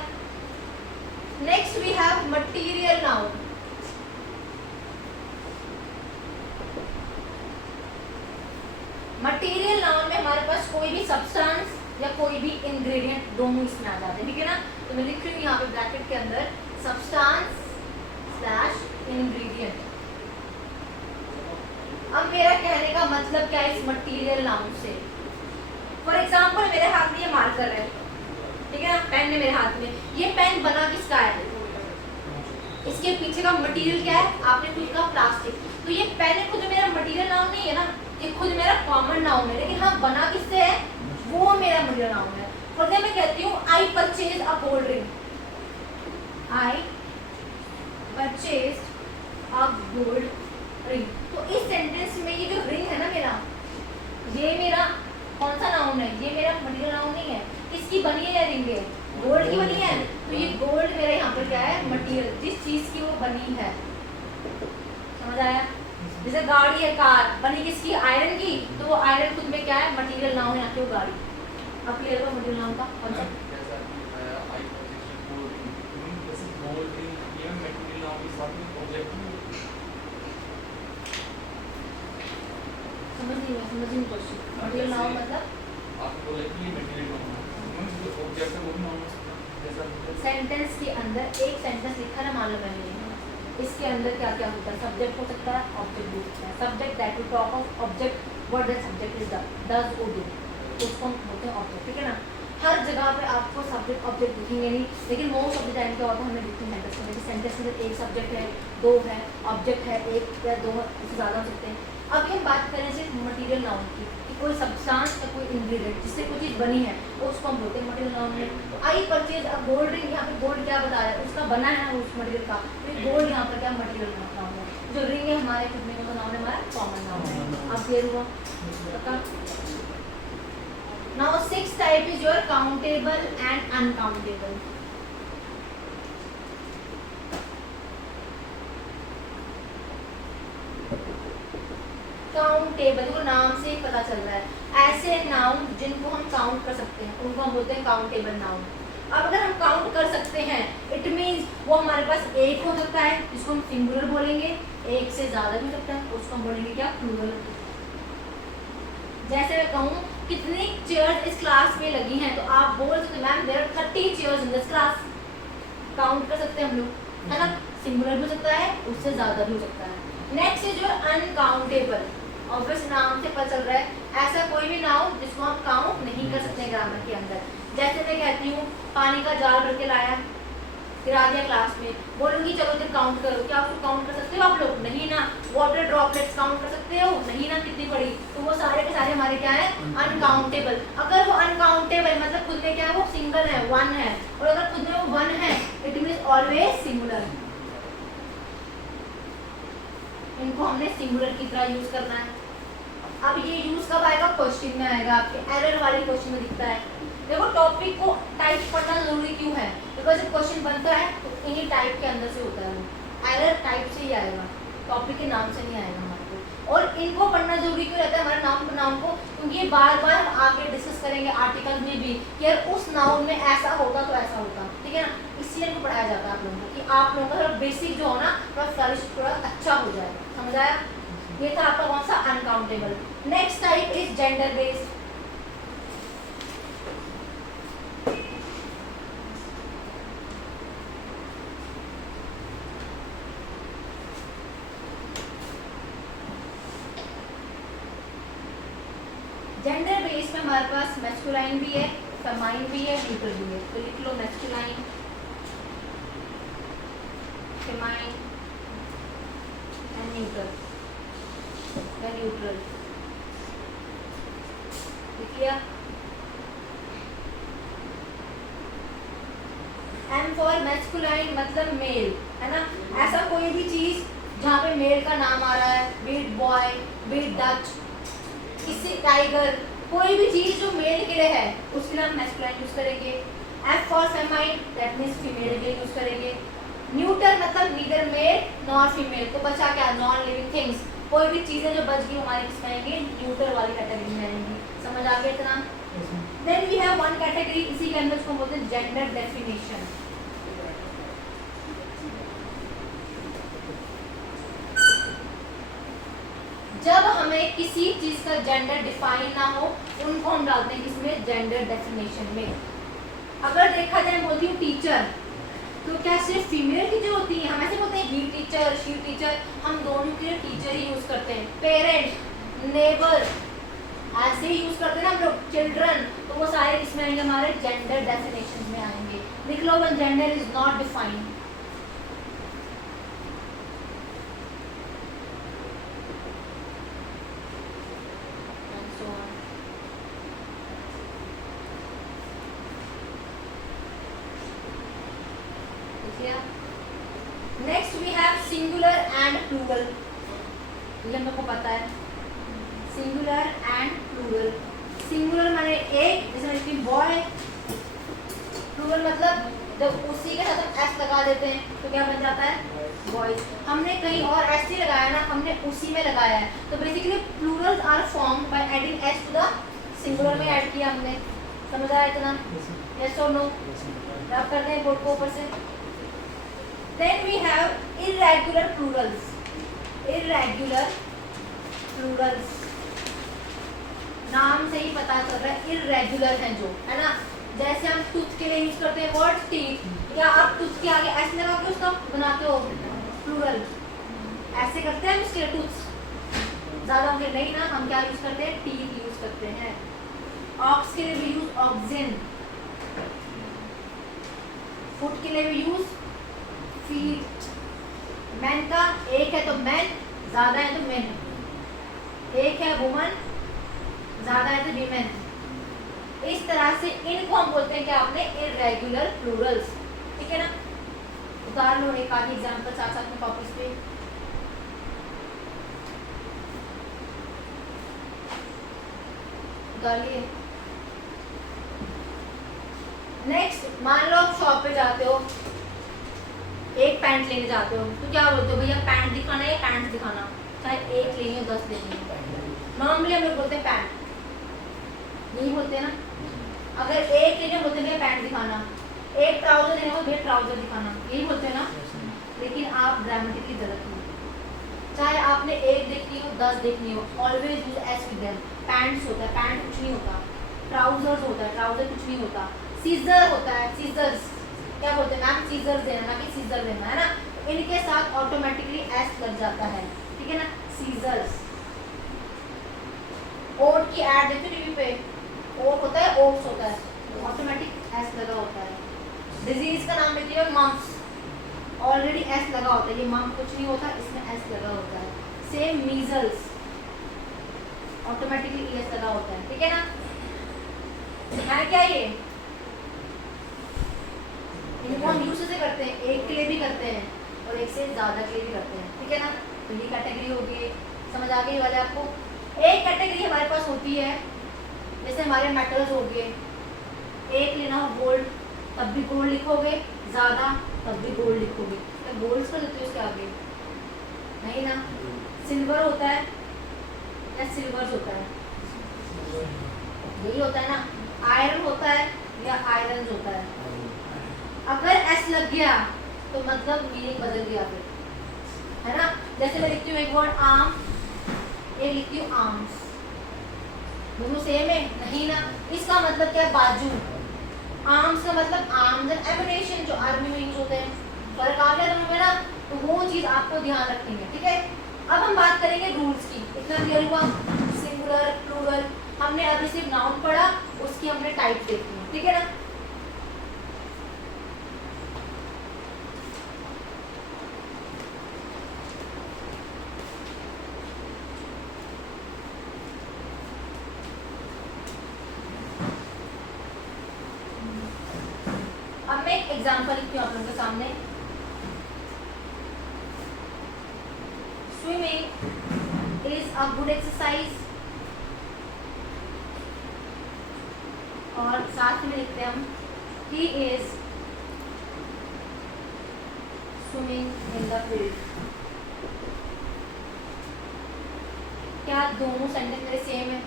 Next we have material noun. Material noun में हमारे पास कोई भी सब्सटेंस या कोई भी इंग्रेडिएंट दोनों इसमें आ जाते हैं। ठीक है ना, तो मैं लिख रही हूँ यहाँ पे ब्रैकेट के अंदर सब्सटेंस स्लैश इंग्रेडिएंट। अब मेरा कहने का मतलब क्या है इस मटीरियल नाउन से? फॉर एग्जाम्पल मेरे हाथ में ये मार्कर है, ठीक है ना, पेन है मेरे हाथ में। ये पेन बना किसका है? इसके पीछे का मटेरियल क्या है? आपने खुद का प्लास्टिक। तो ये पेन है, खुद मेरा मटेरियल नाउन नहीं है ना, ये खुद मेरा कॉमन नाउन है, लेकिन हाँ बना किससे है? वो मेरा मटेरियल नाउन है। फॉर एग्जाम्पल मैं कहती हूँ I purchase a gold ring, I purchase a gold ring. तो इस सेंटेंस में ये जो रिंग है ना मेरा, ये मेरा कौन सा नाउन है? ये मेरा मटेरियल नाउन नहीं है। किसकी बनी है ये रिंग? है गोल्ड की बनी है। तो ये गोल्ड मेरा यहाँ पर क्या है? मटेरियल, जिस चीज की वो बनी है। समझ आया? जैसे गाड़ी है, कार बनी किसकी? आयरन की। तो वो आयरन खुद में क्या है? मटेरियल नाउन है, क्यों गाड़ी। अब क्लियर हो मटेरियल नाउन का कॉन्सेप्ट? समझ नहीं क्वेश्चन। मटेरियल नाउन मतलब सेंटेंस के अंदर एक सेंटेंस लिखा ना, मान लो मैंने, इसके अंदर क्या क्या होता है? सब्जेक्ट हो सकता है, ऑब्जेक्ट हो सकता है। Subject that to talk of object, what that subject is does और डू, उसको हम बोलते हैं ऑब्जेक्ट। ठीक है ना, हर जगह पे आपको सब्जेक्ट ऑब्जेक्ट दिखेंगे नहीं, लेकिन मोस्ट ऑफ द टाइम क्या होता है हमें दिखते हैं सेंटेंस में। सेंटेंस में एक सब्जेक्ट है, दो है, ऑब्जेक्ट है एक या दो, इससे ज़्यादा हो सकते हैं। अब हम बात करें सिर्फ मटेरियल नाउन की, कि कोई सब्सटेंस या कोई इंग्रेडिएंट जिससे कोई चीज़ बनी है, उसको हम बोलते हैं मटेरियल नाउन में। I purchase a gold ring, यहाँ पे गोल्ड क्या बता रहा है? उसका बना है उस मटेरियल का, तो गोल्ड यहाँ पर क्या मटेरियल नाउन है। जो रिंग है हमारे खुद में का नाउन है, हमारा कॉमन नाउन है। अब क्लियर हुआ? Now six type is your countable and uncountable. Countable को नाम से ही पता चल रहा है, ऐसे नाउन जिनको हम काउंट कर सकते हैं उनको हम बोलते हैं काउंटेबल नाउन। अब अगर हम काउंट कर सकते हैं, इट मींस वो हमारे पास एक हो सकता है जिसको हम सिंगुलर बोलेंगे, एक से ज्यादा भी हो सकता है उसको हम बोलेंगे क्या? प्लूरल। जैसे मैं कहूँ कितनी चेयर्स इस क्लास में लगी हैं, तो आप बोल सकते हैं ma'am there are 30 chairs in this class. Count कर सकते हैं हम लोग, है ना, सिंगुलर भी हो सकता है, उससे ज्यादा भी हो सकता है। Next is your uncountable. Obvious नाम से पता चल रहा है, ऐसा कोई भी नाउन जिसको हम काउंट नहीं कर सकते ग्रामर के अंदर। जैसे मैं कहती हूँ पानी का जार भर के लाया, गिरा दिया क्लास में, बोलूंगी चलो फिर काउंट करो, क्या उसको काउंट कर सकते हो आप लोग? नहीं ना। वाटर ड्रॉपलेट्स काउंट कर सकते हो? नहीं ना, कितनी बड़ी। तो वो सारे के सारे हमारे क्या है? अनकाउंटेबल। अगर वो अनकाउंटेबल मतलब खुद में क्या है? वो सिंगल है, वन है, और अगर खुद में वो वन है इट मींस ऑलवेज सिंगुलर। इनको हमने सिंगुलर की तरह यूज करना है। अब ये यूज कब आएगा? क्वेश्चन में आएगा, आपके एरर वाले क्वेश्चन में दिखता है। देखो टॉपिक को टाइप पढ़ना जरूरी क्यों है? बिकॉज जब क्वेश्चन बनता है तो इन्हीं टाइप के अंदर से होता है, वो एरर टाइप से ही आएगा, टॉपिक के नाम से नहीं आएगा हमारे को। और इनको पढ़ना जरूरी क्यों रहता है हमारे नाउन को? क्योंकि ये बार बार आगे डिस्कस करेंगे आर्टिकल में भी कि यार उस नाउन में ऐसा होता तो ऐसा होता, ठीक है ना, इसलिए इनको पढ़ाया जाता है आप लोगों को, कि आप लोगों का थोड़ा बेसिक जो हो ना थोड़ा फ्लरिश थोड़ा अच्छा हो जाए। समझ आया? ये था आपका कौन सा? Uncountable. Next type is gender based. Gender base में हमारे पास मैस्कुलाइन भी है, फेमाइन भी है, न्यूट्रल भी है। तो लिख लो मैस्कुलाइन, फेमाइन एंड न्यूट्रल या न्यूट्रल। लिख लिया? एम फॉर मैस्कुलाइन मतलब मेल, है ना। ऐसा कोई भी चीज जहाँ पे मेल का नाम आ रहा है, बीट बॉय, बीट डच, किसी टाइगर, कोई भी चीज जो मेल के लिए है उसके लिए हम मैस्कुलाइन यूज करेंगे। F for famine that means female के लिए यूज करेंगे। न्यूटर मतलब नीदर मेल नॉर फीमेल, तो बचा क्या, नॉन लिविंग थिंग्स, कोई भी चीजें जो बच गई हमारी किसमें आएंगी, न्यूटर वाली कैटेगरी में आएंगी। समझ आ गया इतना। Then we have one category, इसी के अंदर इसको बोलते हैं जेंडर डेफिनेशन। जब हमें किसी चीज का जेंडर डिफाइन ना हो उनको हम डालते हैं किसमें, जेंडर डेफिनेशन में। अगर देखा जाए, बोलती हूँ टीचर, तो क्या सिर्फ फीमेल की जो होती है, हम ऐसे बोलते हैं ही टीचर, शी टीचर, हम दोनों के लिए टीचर ही यूज करते हैं। पेरेंट, नेबर, ऐसे ही यूज करते हैं ना हम लोग। चिल्ड्रन, तो वो सारे किसमें आएंगे, हमारे जेंडर डेफिनेशन में आएंगे। लिख लो, when gender is not defined. Next we have singular and plural, ये हम लोग को पता है। सिंगुलर एंड प्लूरल, सिंगुलर माने एक, जैसे लिखती बॉय, प्लूरल मतलब जब उसी के साथ हम एस लगा देते हैं तो क्या बन जाता है, बॉयज। हमने कहीं और एस नहीं लगाया ना, हमने उसी में लगाया है, तो basically plurals are formed by adding S to the singular में ऐड किया हमने। समझ आया इतना, यस और नो। रब करते हैं बोर्ड को ऊपर से। Then we have irregular plurals. Irregular plurals, नाम से ही पता चल रहा है irregular है जो, है ना। जैसे हम टूथ के लिए यूज करते हैं वर्ड टीथ, क्या आप टूथ के आगे ऐसे लगा के उसका बनाते हो प्लूरल, ऐसे करते हैं हम उसके टूथ, ज्यादा होंगे नहीं ना, हम क्या यूज करते हैं, टीथ यूज करते हैं। ऑक्स के लिए भी यूज ऑक्सिन, फुट के लिए भी यूज फीट। मैन का एक है तो मैन, ज्यादा है तो मेन, एक है वुमन, ज्यादा है तो वीमेन। इस तरह से इनको हम बोलते हैं क्या, आपने इरेगुलर प्लूरल्स, ठीक है ना। उतार लो एक आधी एग्जांपल साथ साथ में कॉपीज पे। उतार लिए। नेक्स्ट, मान लो आप शॉप पे जाते हो, एक पैंट लेने जाते हो, तो क्या बोलते हो, भैया पैंट दिखाना है, पैंट दिखाना, चाहे एक लेनी हो 10 लेनी हो। नॉर्मली हम लोग बोलते हैं पैंट, यही बोलते हैं ना। अगर एक लेने बोलते हैं पैंट दिखाना, एक ट्राउजर लेना हो भैया ट्राउजर दिखाना, यही बोलते हैं ना। लेकिन आप ग्रामेटिकली गलत हो, चाहे आपने एक देखनी हो 10 देखनी हो, always use S with them. Pants होता है, पैंट कुछ नहीं होता। ट्राउजर्स होता है, ट्राउजर कुछ नहीं होता। सीजर होता है, सीजर्स, क्या बोलते हैं मैम, सीजर्स देना ना कि सीजर देना, है ना। तो इनके साथ ऑटोमेटिकली एस लग जाता है, ठीक है ना, सीजर्स। ओट की ऐड देखते टीवी पे, ओट होता है, ओट्स होता है, ऑटोमेटिक एस लगा होता है। डिजीज का नाम देखिए, मम्स, ऑलरेडी एस लगा होता है, ये मम कुछ नहीं होता, इसमें एस लगा होता है। सेम मीजल्स, ऑटोमेटिकली एस लगा होता है, ठीक है ना। है क्या ये, इनको हम यूज से करते हैं, एक के लिए भी करते हैं और एक से ज्यादा के लिए भी करते हैं, ठीक है ना। तो ये कैटेगरी होगी, समझ आ गई वाले आपको। एक कैटेगरी हमारे पास होती है, जैसे हमारे मेटल्स हो गए, एक लेना हो गोल्ड, तब भी गोल्ड लिखोगे, ज्यादा तब भी गोल्ड लिखोगे, तो गोल्ड का लेते हो उसके आगे, नहीं ना। सिल्वर होता है या सिल्वर्स होता है, यही होता है ना। आयरन होता है या आयरन होता है। अगर एस लग गया तो मतलब मीनिंग बदल गया फिर, है ना। जैसे मैं लिखती हूँ एक वर्ड आर्म, एक लिखती हूँ आर्म्स, दोनों सेम है, नहीं ना। इसका मतलब क्या है, बाजू। आर्म्स का मतलब आर्म्स एंड एमिनेशन, जो आर्मी में यूज होते हैं। फर्क आ गया दोनों में ना, तो वो चीज आपको ध्यान रखनी है, ठीक है। अब हम बात करेंगे रूल्स की, इतना क्लियर हुआ। सिंगुलर, प्लूरल, हमने अभी सिर्फ नाउन पढ़ा, उसकी हमने टाइप देखी है, ठीक है ना। एग्जांपल लिखती हूँ आप लोगों के सामने। Swimming is a good exercise, और साथ में लिखते हैं हम ही is swimming in the field. क्या दोनों सेंटेंस मेरे सेम है?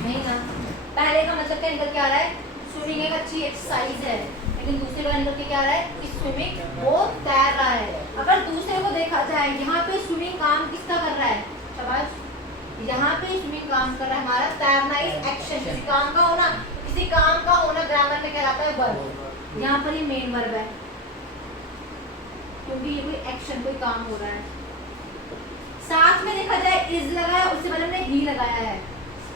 नहीं ना। पहले का मतलब क्या निकल के आ रहा है? स्विमिंग एक अच्छी एक्सरसाइज है, लेकिन दूसरे का निकल के क्या आ रहा है कि स्विमिंग वो तैर रहा है। अगर दूसरे को देखा जाए, यहाँ पे स्विमिंग काम किसका कर रहा है? शाबाश। यहाँ पे स्विमिंग काम कर रहा है हमारा, तैरना इज एक्शन, किसी काम का होना, किसी काम का होना ग्रामर में कहलाता है वर्ब। यहाँ पर ये मेन वर्ब है, क्योंकि ये कोई एक्शन, कोई काम हो रहा है। साथ में देखा जाए इज लगाया, उससे पहले हमने ही लगाया है।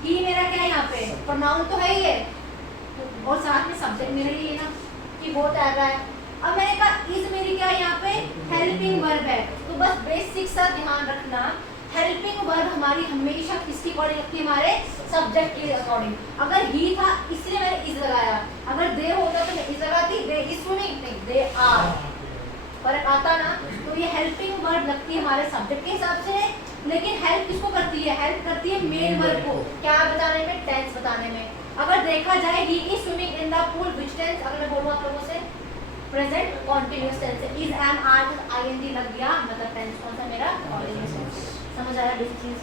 ही मेरा क्या है यहाँ पे? प्रोनाउन तो है ही है, और साथ में सब्जेक्ट मेरे लिए ना कि वो तैर रहा है। अब मैंने कहा इज मेरी क्या है यहाँ पे? हेल्पिंग वर्ब है। तो बस बेसिक सा ध्यान रखना, हेल्पिंग वर्ब हमारी हमेशा किसकी अकॉर्डिंग लगती है? हमारे सब्जेक्ट के अकॉर्डिंग। अगर ही था इसलिए मैंने इज लगाया, अगर दे होता तो मैं इज लगाती, दे इज स्विमिंग, नहीं दे आर, फर्क आता ना। तो ये हेल्पिंग वर्ब लगती है हमारे सब्जेक्ट के हिसाब से, लेकिन हेल्प किसको करती है? हेल्प करती है मेन वर्ब को, क्या बताने में? टेंस बताने में। अगर देखा जाए he is swimming in the pool, which tense? अगर मैं बोलूं आप लोगों से प्रेजेंट कॉन्टिन्यूअस टेंस है, इज एम आर आईएनजी लग गया, मतलब टेंस कौन सा मेरा? Continuous tense. समझ आया बेसिक चीज?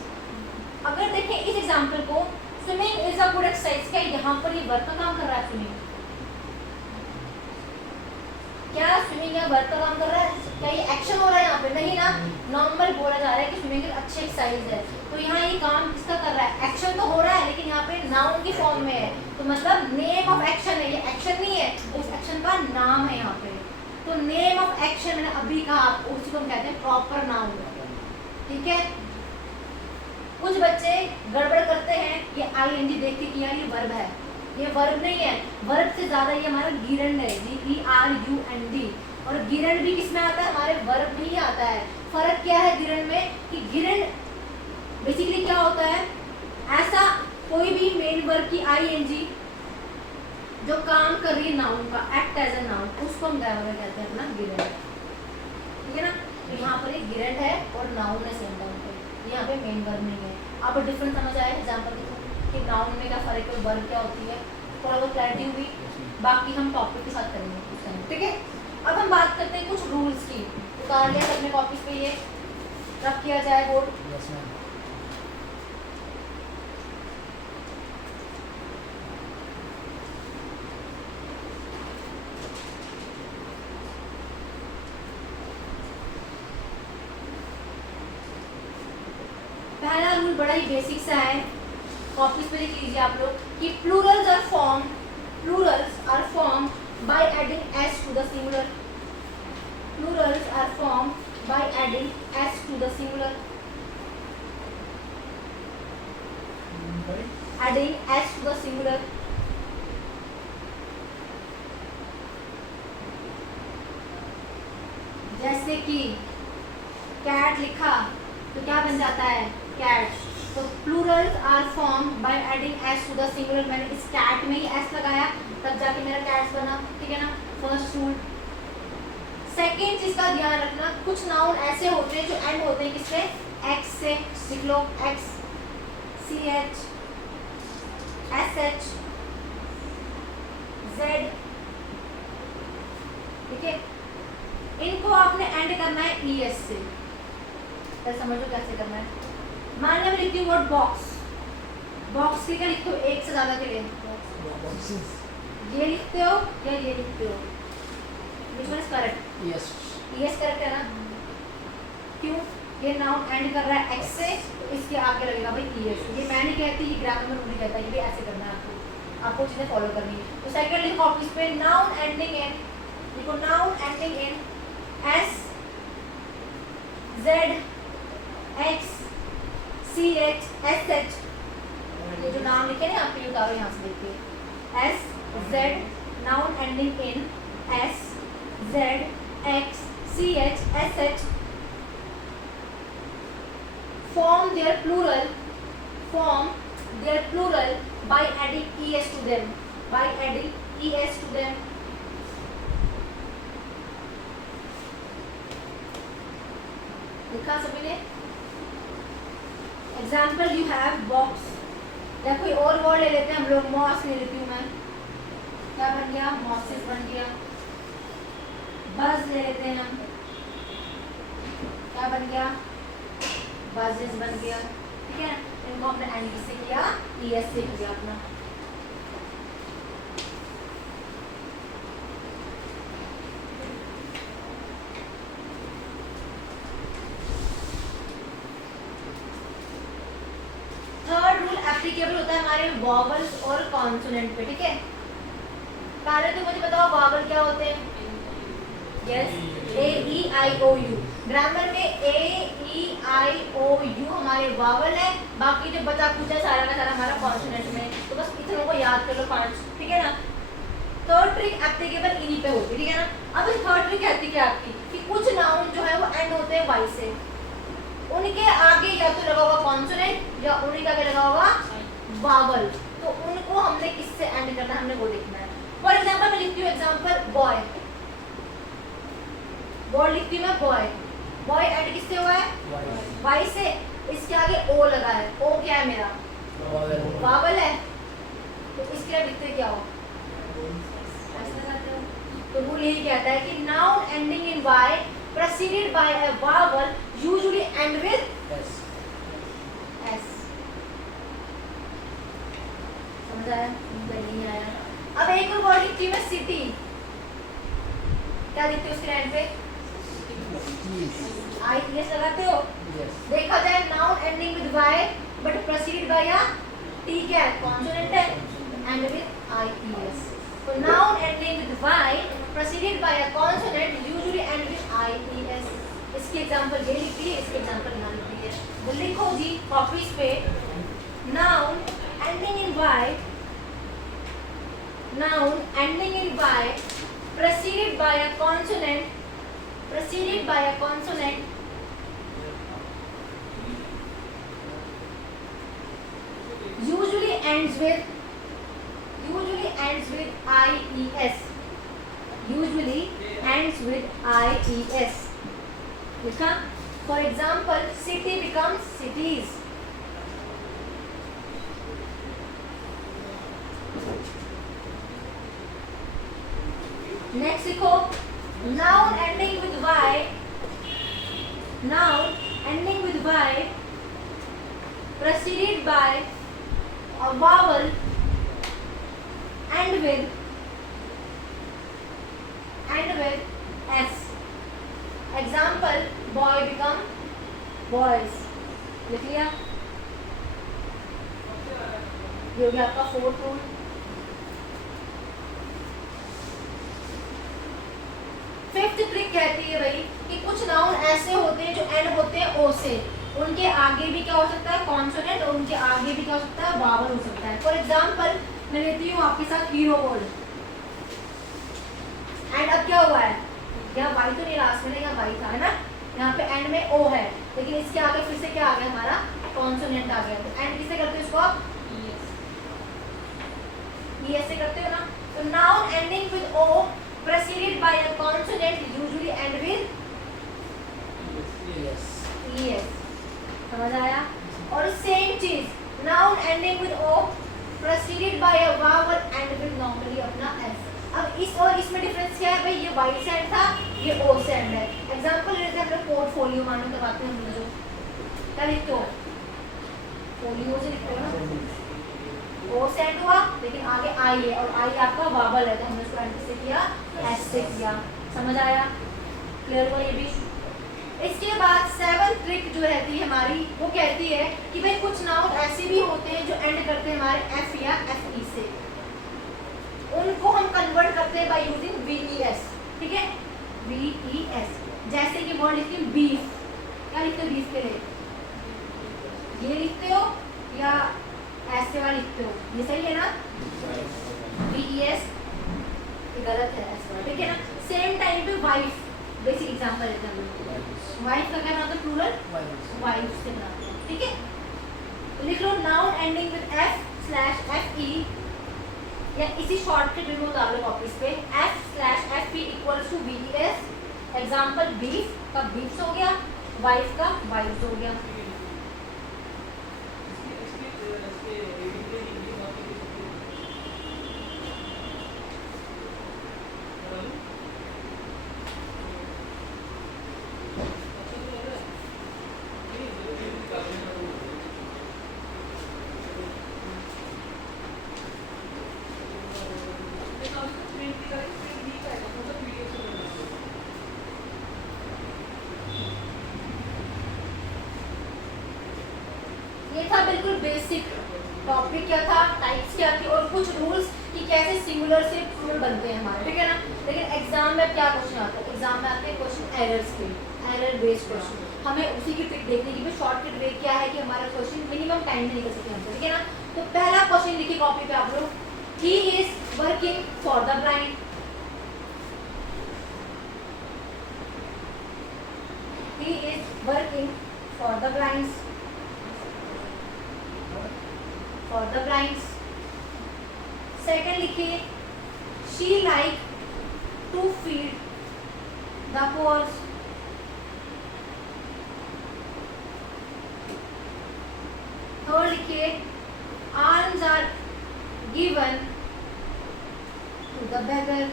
अगर देखें इस एग्जांपल को, swimming is a good exercise, क्या यहाँ पर ये वर्ब का काम कर रहा है? स्विमिंग क्या स्विमिंग या वर्ब का काम कर रहा है? क्या ये एक्शन हो रहा है यहाँ पे? नहीं ना। नॉर्मल बोला जा रहा है कि स्विमिंग एक अच्छी एक्सरसाइज है, तो यहाँ ये काम किसका कर रहा है? एक्शन तो हो रहा है, लेकिन यहाँ पे नाउन की फॉर्म में है, तो मतलब नेम ऑफ एक्शन है, ये एक्शन नहीं है, उस एक्शन का नाम है यहाँ पे। तो नेम ऑफ एक्शन मैंने अभी कहा आपको, उसी को हम कहते हैं प्रॉपर नाउन। ठीक है। कुछ बच्चे गड़बड़ करते हैं, ये आईएनजी देख के कि यार ये वर्ब है, ये वर्ब नहीं है, वर्ब से ज्यादा ये हमारा गिरंड है, GERUND, और गिरंड भी किसमें आता है? हमारे वर्ब में ही आता है। फर्क क्या है गिरंड में? कि गिरंड बेसिकली क्या होता है? ऐसा कोई भी मेन वर्ब की आईएनजी जो काम कर रही है नाउन का, एक्ट एज ए नाउन, उसको हम ग्रामर कहते हैं अपना गिरंड। ठीक है ना। तो यहाँ पर एक गिरंड है और नाउन है सेम टाइम पे, यहाँ पे मेन वर्ब नहीं है। आप डिफरेंस समझ आए? एग्जाम्पल देखो कि नाउन में क्या फर्क है, वर्ब क्या होती है, थोड़ा बहुत क्लैरिटी हुई। बाकी हम टॉपिक के साथ करेंगे उस टाइम। ठीक है। अब हम बात करते हैं कुछ रूल्स की। उतार लिया अपने कॉपीज पे, ये रब किया जाए बोर्ड। पहला रूल बड़ा ही बेसिक सा है, कॉपीज पे लिख लीजिए आप लोग कि plurals are form by adding S to the singular. Plurals are form by adding S to the singular. Adding S to the singular. जैसे कि कैट लिखा तो क्या बन जाता है? कैट। तो plurals are form by adding S to the singular. मैंने इस कैट में ही एस लगाया, तब जाके मेरा कैट्स बना। ठीक है ना, फर्स्ट रूल। सेकेंड चीज का ध्यान रखना, कुछ नाउन ऐसे होते हैं जो एंड होते हैं किससे? एक्स से। लिख लो एक्स, CH, SH, Z। ठीक है, इनको आपने एंड करना है ES से। तो समझो कैसे करना है। मान लिया मैं लिखती हूँ वर्ड बॉक्स, बॉक्स के क्या लिखते हो? एक से ज्यादा के लिए ये लिखते हो या ये लिखते हो? Which one is correct? Yes. Yes correct है ना। क्यों? ये नाउन एंड कर रहा है एक्स से, तो इसके आगे लगेगा भाई ES। ये मैं नहीं कहती, ये ग्रामर में रूल कहता है, ये भी ऐसे करना है आपको चीजें फॉलो करनी है। तो सेकंड लिखो कॉपीज पे, नाउन एंडिंग इन, लिखो नाउन एंडिंग इन S, Z, X, CH, SH। ये जो नाम लिखे ना आपके, उतारो यहाँ से देखिए। S, Z, noun ending in S, Z, X, CH, SH। Form their plural by adding ES to them, by adding ES to them। लिखा सभी ने? एग्जाम्पल यू हैव बॉक्स, या कोई और वर्ड ले लेते हैं हम लोग, मॉस ले लेती हूँ मैं, क्या बन गया? मॉसेस बन गया। बज ले लेते हैं हम, क्या बन गया? बजेस बन गया। ठीक है, इनको हमने एंड से किया, ईएस से किया अपना। थर्ड रूल एप्लीकेबल होता है हमारे वॉवल्स और कॉन्सोनेंट पे। ठीक है, पहले तो मुझे बताओ वॉवल क्या होते हैं? Yes, A E I O U. Grammar में A E I O you हमारे वावल है, बाकी जो बचा कुचा सारा का सारा हमारा कॉन्सोनेंट में। तो बस इतनों को याद कर लो 5। ठीक है ना? थर्ड ट्रिक एप्लीकेबल इन्हीं पे होती है। ठीक है ना? अब थर्ड ट्रिक कहती क्या आपकी कि कुछ नाउन जो है वो एंड होते हैं वाई से, उनके आगे या तो लगा होगा कॉन्सोनेंट या उनके आगे लगा होगा वावल, तो उनको हमने किससे एंड करना है, हमने वो देखना है। फॉर एग्जाम्पल मैं लिखती हूँ एग्जाम्पल बॉय, बॉय लिखती हूँ मैं बॉय, बॉय एंड किससे हुआ है? वाई से। इसके आगे ओ लगा है, ओ क्या है मेरा? वावल है, तो इसके आगे लिखते क्या हो? ऐसा करते हो। तो रूल यही कहता है कि noun ending in Y preceded by a vowel usually end with S. समझ आया? नहीं आया? अब एक और वर्ड लिखती हूँ मैं सिटी, क्या लिखते हो उसके एंड पे? आई एस लगाते हो? देखा जाए noun ending with Y but preceded by a T, क्या है? कॉन्सोनेंट है, एंड विद आई एस। तो noun ending with Y preceded by a consonant usually end with I S. इसकी एग्जांपल ये लिखी है, इसकी एग्जांपल यहाँ लिखी है। तो लिखो जी कॉपीज पे, noun ending in Y, noun ending in Y preceded by a consonant, preceded by a consonant usually ends with IES, usually ends with IES। लिखा? For example, city becomes cities, next लिखो noun ending with y, noun ending with y preceded by a vowel and with s। Example, boy become boys। लिख लिया? ये हो गया आपका फोर्थ रूल। फिफ्थ ट्रिक कहती है भाई कि कुछ नाउन ऐसे होते हैं जो एंड होते हैं ओ से, उनके आगे भी क्या हो सकता है? कॉन्सोनेंट, और उनके आगे भी क्या हो सकता है? वावल हो सकता है। फॉर एग्जांपल मैं लेती हूँ आपके साथ हीरो वर्ड, एंड अब क्या हुआ है? यहाँ वाई तो नहीं लास्ट में, यहाँ वाई था, है ना? यहाँ पे एंड में ओ है, लेकिन इसके आगे फिर से क्या आ गया? हमारा कॉन्सोनेंट आ गया। तो एंड किससे करते हो इसको आप? ईएस से करते हो ना? तो noun ending with O preceded by a consonant usually end with es। समझ आया? और सेम चीज noun ending with o preceded by a vowel end with normally अपना s। अब इस और इसमें डिफरेंस क्या है भाई? ये y से एंड था, ये o से एंड है। एग्जांपल लेते हैं हम लोग पोर्टफोलियो, मानो करवाते हैं हम लोग, क्या लिखते हो? फोलियो से लिखते हो ना? ओ से एंड हुआ, लेकिन आगे आई है, और आई आपका वावल है, तो हमने उसको एंड से किया, एस से किया। समझ आया? क्लियर हुआ ये भी? इसके बाद सेवंथ ट्रिक जो रहती है हमारी, वो कहती है कि भाई कुछ नाउन ऐसे भी होते हैं जो एंड करते हैं हमारे एफ या एफ ई से, उनको हम कन्वर्ट करते हैं by using V E S. ठीक है? V E S. जैसे कि वर्ड लिखती हूँ बीफ, क्या लिखते हो बीफ के लिए? ये लिखते हो या ऐसे वाला लिखते हो? ये सही है ना? VES गलत है ऐसे, ठीक है ना? सेम टाइम पे वाइफ, बेसिक एग्जांपल लेते हैं। वाइफ का क्या बनाते हैं? प्लूरल वाइफ से बनाते हैं। ठीक है? तो लिख लो नाउन एंडिंग विद f/fe, या इसी शॉर्टकट में उतार लो कॉपीज पे, f/fe equals to VES। Example beef का बीफ्स हो गया, वाइफ का वाइफ हो गया। ये था बिल्कुल बेसिक टॉपिक, क्या था, टाइप्स क्या थी और कुछ रूल्स कि कैसे सिंगुलर से प्लूरल बनते हैं हमारे, ठीक है ना। लेकिन एग्जाम में क्या क्वेश्चन आता है, एग्जाम में आते हैं क्वेश्चन एरर्स के, एरर बेस्ड क्वेश्चन। हमें उसी की ट्रिक देखने की भी शॉर्टकट वे क्या है कि हमारा क्वेश्चन मिनिमम टाइम में निकल सके हमसे, ठीक है ना। तो पहला क्वेश्चन लिखिए कॉपी पे आप लोग, he is working for the blind. He is working for the blinds, for the blinds. Second लिखिए, she like to feed the poor. Third लिखिए, alms are given to the beggar.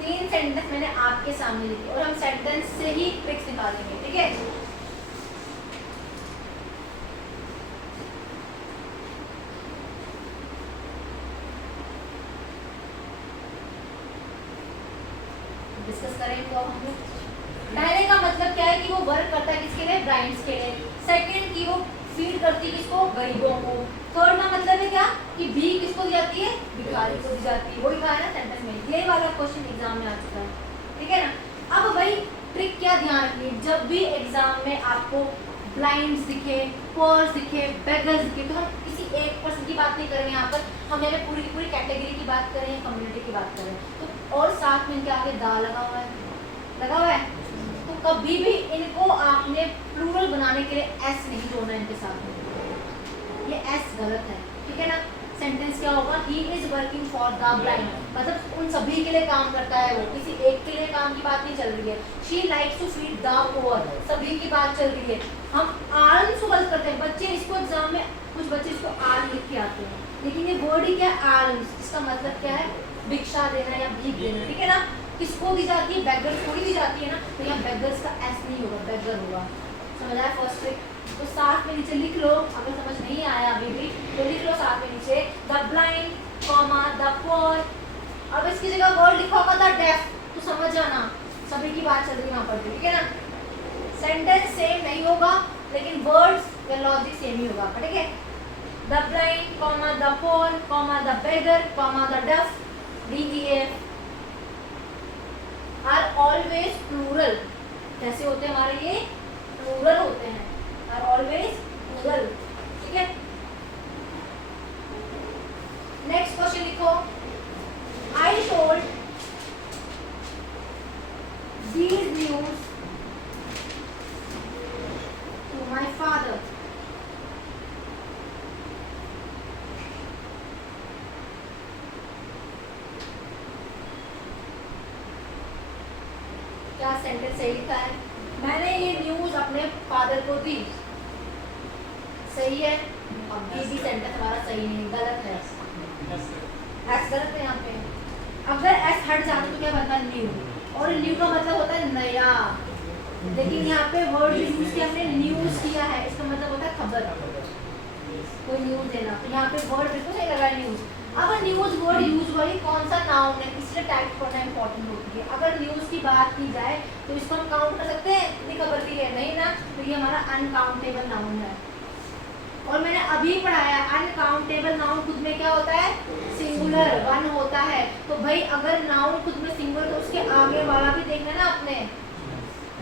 तीन सेंटेंस मैंने आपके सामने लिखे और हम सेंटेंस से ही ट्रिक्स निकालेंगे, ठीक है। डिस्कस करेंगे तो हम लोग। पहले का मतलब क्या है कि वो वर्क करता है किसके लिए, ब्लाइंड्स के लिए। सेकंड की वो फीड करती है किसको, गरीबों को। थर्ड का मतलब है क्या कि भी किसको दी जाती है, भिखारी को दी जाती है। वही कहा है ना सेंटेंस में, ये वाला क्वेश्चन एग्जाम में आ चुका है, ठीक है ना। अब वही ट्रिक क्या ध्यान रखिए, जब भी एग्जाम में आपको ब्लाइंड्स दिखे, पोर्स दिखे, बेगर्स दिखे, तो हम किसी एक पर्सन की बात नहीं कर रहे हैं यहाँ पर, हम यहाँ पूरी की पूरी कैटेगरी की बात करें, कम्युनिटी की बात करें। तो और साथ में इनके आगे दा लगा हुआ है, लगा हुआ है, तो कभी भी इनको आपने प्लूरल बनाने के लिए एस नहीं जोड़ना इनके साथ में, ये एस गलत है, ठीक है ना। सेंटेंस क्या होगा, he is working for the blind, मतलब उन सभी के लिए काम करता है वो, किसी एक के लिए काम की बात नहीं चल रही है। She likes to feed the poor, सभी की बात चल रही है। हम आर्म्स को गलत करते हैं, बच्चे इसको एग्जाम में कुछ बच्चे इसको आर्म लिख के आते हैं, लेकिन ये वर्ड ही क्या है, आर्म्स, इसका मतलब क्या है, भिक्षा देना या भीख देना, ठीक है ना। किसको दी जाती है, बेगर्स को ही दी जाती है ना, तो यहाँ बेगर्स का एस नहीं होगा, बेगर होगा, समझ आया फर्स्ट ट्रिक। तो साथ में नीचे लिख लो, अगर समझ नहीं आया अभी भी तो लिख लो साथ में नीचे, the blind comma the poor. अब इसकी जगह वर्ड लिखा होगा द डेफ, तो समझ जाना सभी की बात चल रही है वहाँ पर, ठीक है ना। सेंटेंस सेम नहीं होगा लेकिन वर्ड्स या लॉजिक सेम ही होगा, ठीक है। The blind comma the poor comma the beggar comma the deaf, DEF are always plural. कैसे होते हैं हमारे, ये प्लूरल होते हैं, आर ऑलवेज प्लूरल, ठीक है। नेक्स्ट क्वेश्चन लिखो, I told these news to my father. क्या सेंटेंस सही लिखा है, मैंने ये न्यूज अपने फादर को दी, सही है। अब ये भी सेंटेंस हमारा सही नहीं, गलत है, एस गलत है यहाँ पे। अगर एस हट जाता तो क्या बनता, न्यू, और न्यू का मतलब होता है नया, लेकिन यहाँ पे वर्ड यूज किया हमने, न्यूज किया है, इसका मतलब होता है खबर, कोई न्यूज देना, तो यहाँ पे वर्ड बिल्कुल सही लगा है, न्यूज। अब न्यूज वर्ड यूज वाली कौन सा नाउन है, इसलिए टाइप करना इंपॉर्टेंट होती है। अगर न्यूज की बात की जाए तो इसको हम काउंट कर सकते हैं, इतनी खबर की है नहीं ना, तो ये हमारा अनकाउंटेबल नाउन है। और मैंने अभी पढ़ाया अनकाउंटेबल नाउन खुद में क्या होता है, सिंगुलर, वन होता है। तो भाई अगर नाउन खुद में सिंगुलर तो उसके आगे वाला भी देखना ना अपने,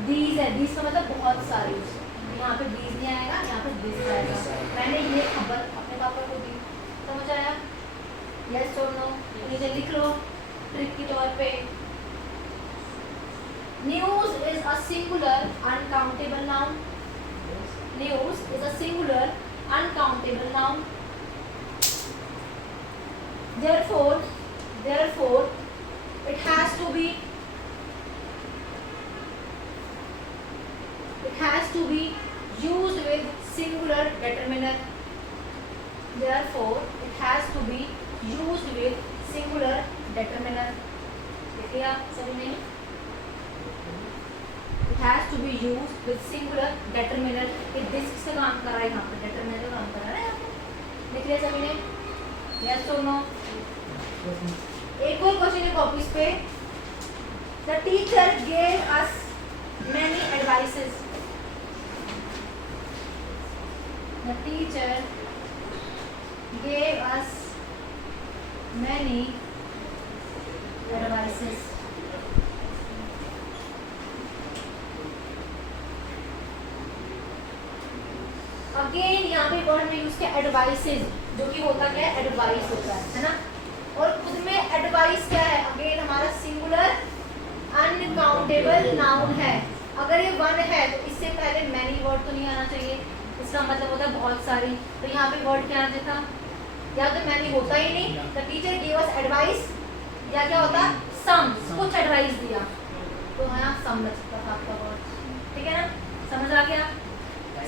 दीज है, दीज का मतलब बहुत सारी, यहाँ पे दीज नहीं आएगा, यहाँ पे दिस आएगा। मैंने ये खबर अपने पापा को दी, समझ आया, यस और नो, नीचे लिख लो ट्रिक के तौर पे। News is a singular uncountable noun, news is a singular uncountable noun, therefore it has to be used with singular determiner. Therefore it has to be used with singular determiner. देखिए आप सभी ने, it has to be used with singular determiner. ये दिस किसका काम कर रहा है यहाँ पे, determiner का काम कर रहा है यहाँ पे, देख लिया सभी ने, yes or no? एक और क्वेश्चन है कॉपीज पे. The teacher gave us many advices. The teacher gave us many advices. Again यहाँ पे वर्ड में यूज किया एडवाइसेस, जो कि होता क्या है, एडवाइस होता है ना. और खुद में एडवाइस क्या है, अगेन हमारा सिंगुलर अनकाउंटेबल नाउन है. अगर ये वन है तो इससे पहले मैनी वर्ड तो नहीं आना चाहिए, इसका मतलब होता है बहुत सारी. तो यहाँ पे वर्ड क्या आना था, या तो मैनी होता ही नहीं, the teacher give us advice, या क्या होता सम, कुछ एडवाइस दिया, तो यहाँ सम लग सकता था आपका वर्ड. ठीक है ना, समझ आ गया.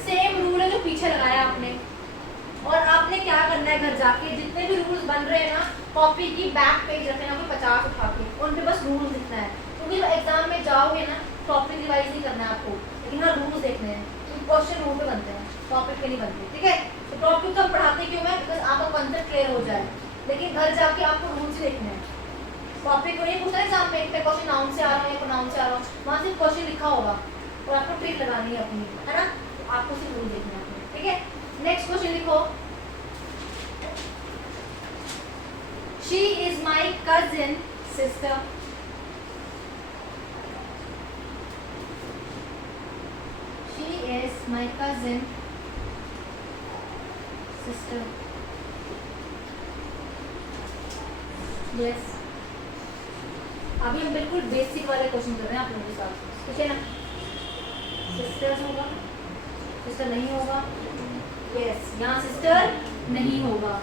सेम रूल है जो पीछे लगाया आपने, और आपने क्या करना है घर जाके, जितने भी रूल्स बन रहे हैं ना, कॉपी की बैक पेज रखना, कोई 50 उठा के उन पे बस रूल लिखना है. क्योंकि जब एग्जाम में जाओगे ना, टॉपिक रिवाइज नहीं करना है आपको, लेकिन हाँ रूल्स देखने हैं. क्वेश्चन रूल पे बनते हैं, टॉपिक पे नहीं बनते. ठीक है, तो टॉपिक तो हम पढ़ाते क्यों है, बिकॉज आपका कंसेप्ट क्लियर हो जाए. लेकिन घर जाके आपको रूल्स ही देखने हैं. टॉपिक को नहीं पूछना एग्जाम में, एक क्वेश्चन नाउन से आ रहा है या प्रोनाउन से आ रहा है, वहाँ सिर्फ क्वेश्चन लिखा होगा और आपको ट्रिक लगानी है अपनी, है ना. आपको सिर्फ रूल देखना है. ठीक है, नेक्स्ट क्वेश्चन लिखो. She is my cousin sister. She is my cousin sister. Yes, अभी हम बिल्कुल बेसिक वाले क्वेश्चन कर रहे हैं आप लोगों के साथ. ठीक है ना, सिस्टर्स होगा, सिस्टर नहीं होगा. यस, यहाँ सिस्टर नहीं होगा.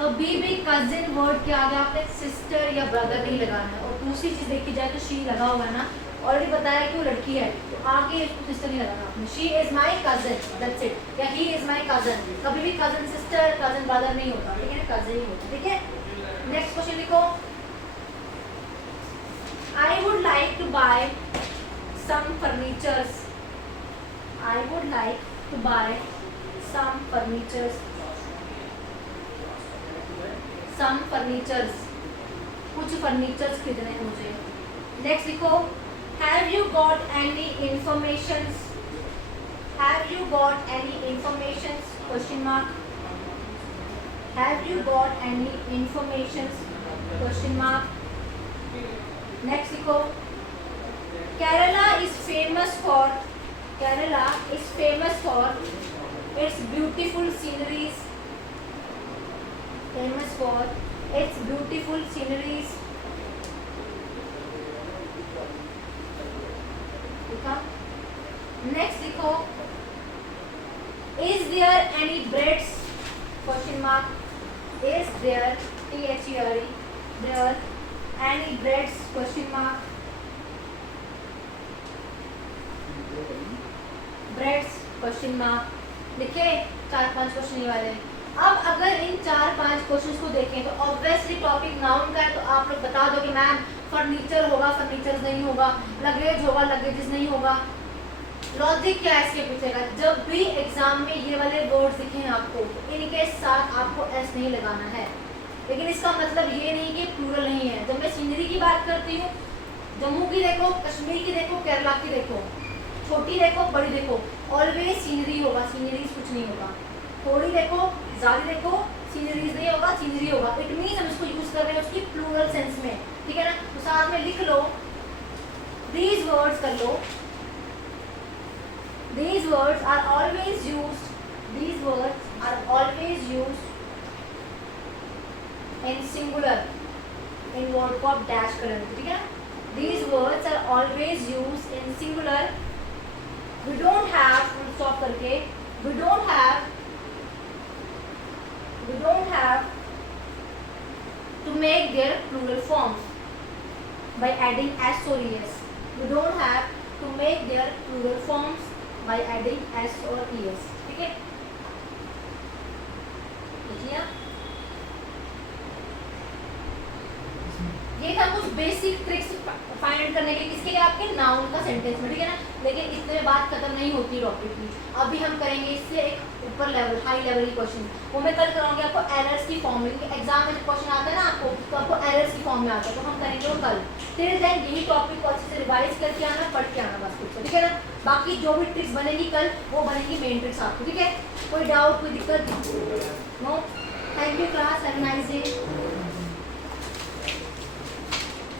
कभी भी कजिन वर्ड के आगे आपने सिस्टर या ब्रदर नहीं लगाना है. और दूसरी चीज देखी जाए तो शी लगा हुआ है ना, ऑलरेडी बताया कि वो लड़की है, तो आगे इसको सिस्टर नहीं लगाना आपने. She is my cousin, that's it. या ही इज माई कजिन. कभी भी कजिन सिस्टर, कजिन ब्रदर नहीं होता. ठीक है ना, कजिन ही होता. ठीक है, नेक्स्ट क्वेश्चन लिखो. I would like to buy some furnitures. I would like to buy some furnitures. Some furnitures. कुछ furnitures खरीदने हैं मुझे. Next लिखो. Have you got any informations? Have you got any informations? Question mark. Have you got any informations? Question mark. Next लिखो. Kerala is famous for its beautiful sceneries. Famous for its beautiful sceneries. लिखा. Next लिखो. Is there any breads? Question mark. Is there THERE there any breads? Question mark. Breads question mark. लिखे 4-5 क्वेश्चन ये वाले. अब अगर इन 4-5 क्वेश्चंस को देखें तो ऑब्वियसली टॉपिक नाउन का है, तो आप लोग बता दो कि मैम फर्नीचर होगा, फर्नीचर्स नहीं होगा, लगेज होगा, लगेजेस नहीं होगा. लॉजिक क्या है इसके पीछे का, जब भी एग्जाम में ये वाले वर्ड्स दिखे हैं आपको, इनके साथ आपको एस नहीं लगाना है. लेकिन इसका मतलब ये नहीं कि प्लूरल नहीं है. जब मैं सीनरी की बात करती हूँ, जम्मू की देखो, कश्मीर की देखो, केरला की देखो, छोटी देखो, बड़ी देखो, ऑलवेज सीनरी होगा, सीनरीज कुछ नहीं होगा. थोड़ी देखो, ज़्यादा देखो, सीनरीज नहीं होगा, सीनरी होगा. इट मीन्स हम इसको यूज कर रहे हैं उसकी प्लूरल सेंस में. ठीक है ना, तो साथ में लिख लो, these words कर लो. These words are always used. These words are always used in singular. In word को आप dash कर लेते. ठीक है, these words are always used in singular. We don't have, full stop करके, we don't have to make their plural forms by adding s or es. We don't have to make their plural forms bye adding S और ई एस, ठीक है। देखिए ये था कुछ बेसिक ट्रिक्स फाइंड आउट करने के लिए, किसके लिए, आपके नाउन का सेंटेंस में, ठीक है ना। लेकिन इतने में बात खत्म नहीं होती टॉपिक की, अभी हम करेंगे इससे एक ऊपर लेवल, हाई लेवल की क्वेश्चन, वो मैं कल कराऊंगी आपको एरर्स की फॉर्म में, क्योंकि एग्जाम में क्वेश्चन आता है ना आपको, तो आपको एरर्स की फॉर्म में आता है, तो हम करेंगे वो कल। टिल देन यही टॉपिक को अच्छे से रिवाइज करके आना, पढ़ के आना बस कुछ, ठीक है ना। बाकी जो भी ट्रिक्स बनेगी कल, वो बनेगी मेन ट्रिक्स आपको, ठीक है। कोई डाउट, कोई दिक्कत? No. Thank you class, have a nice day.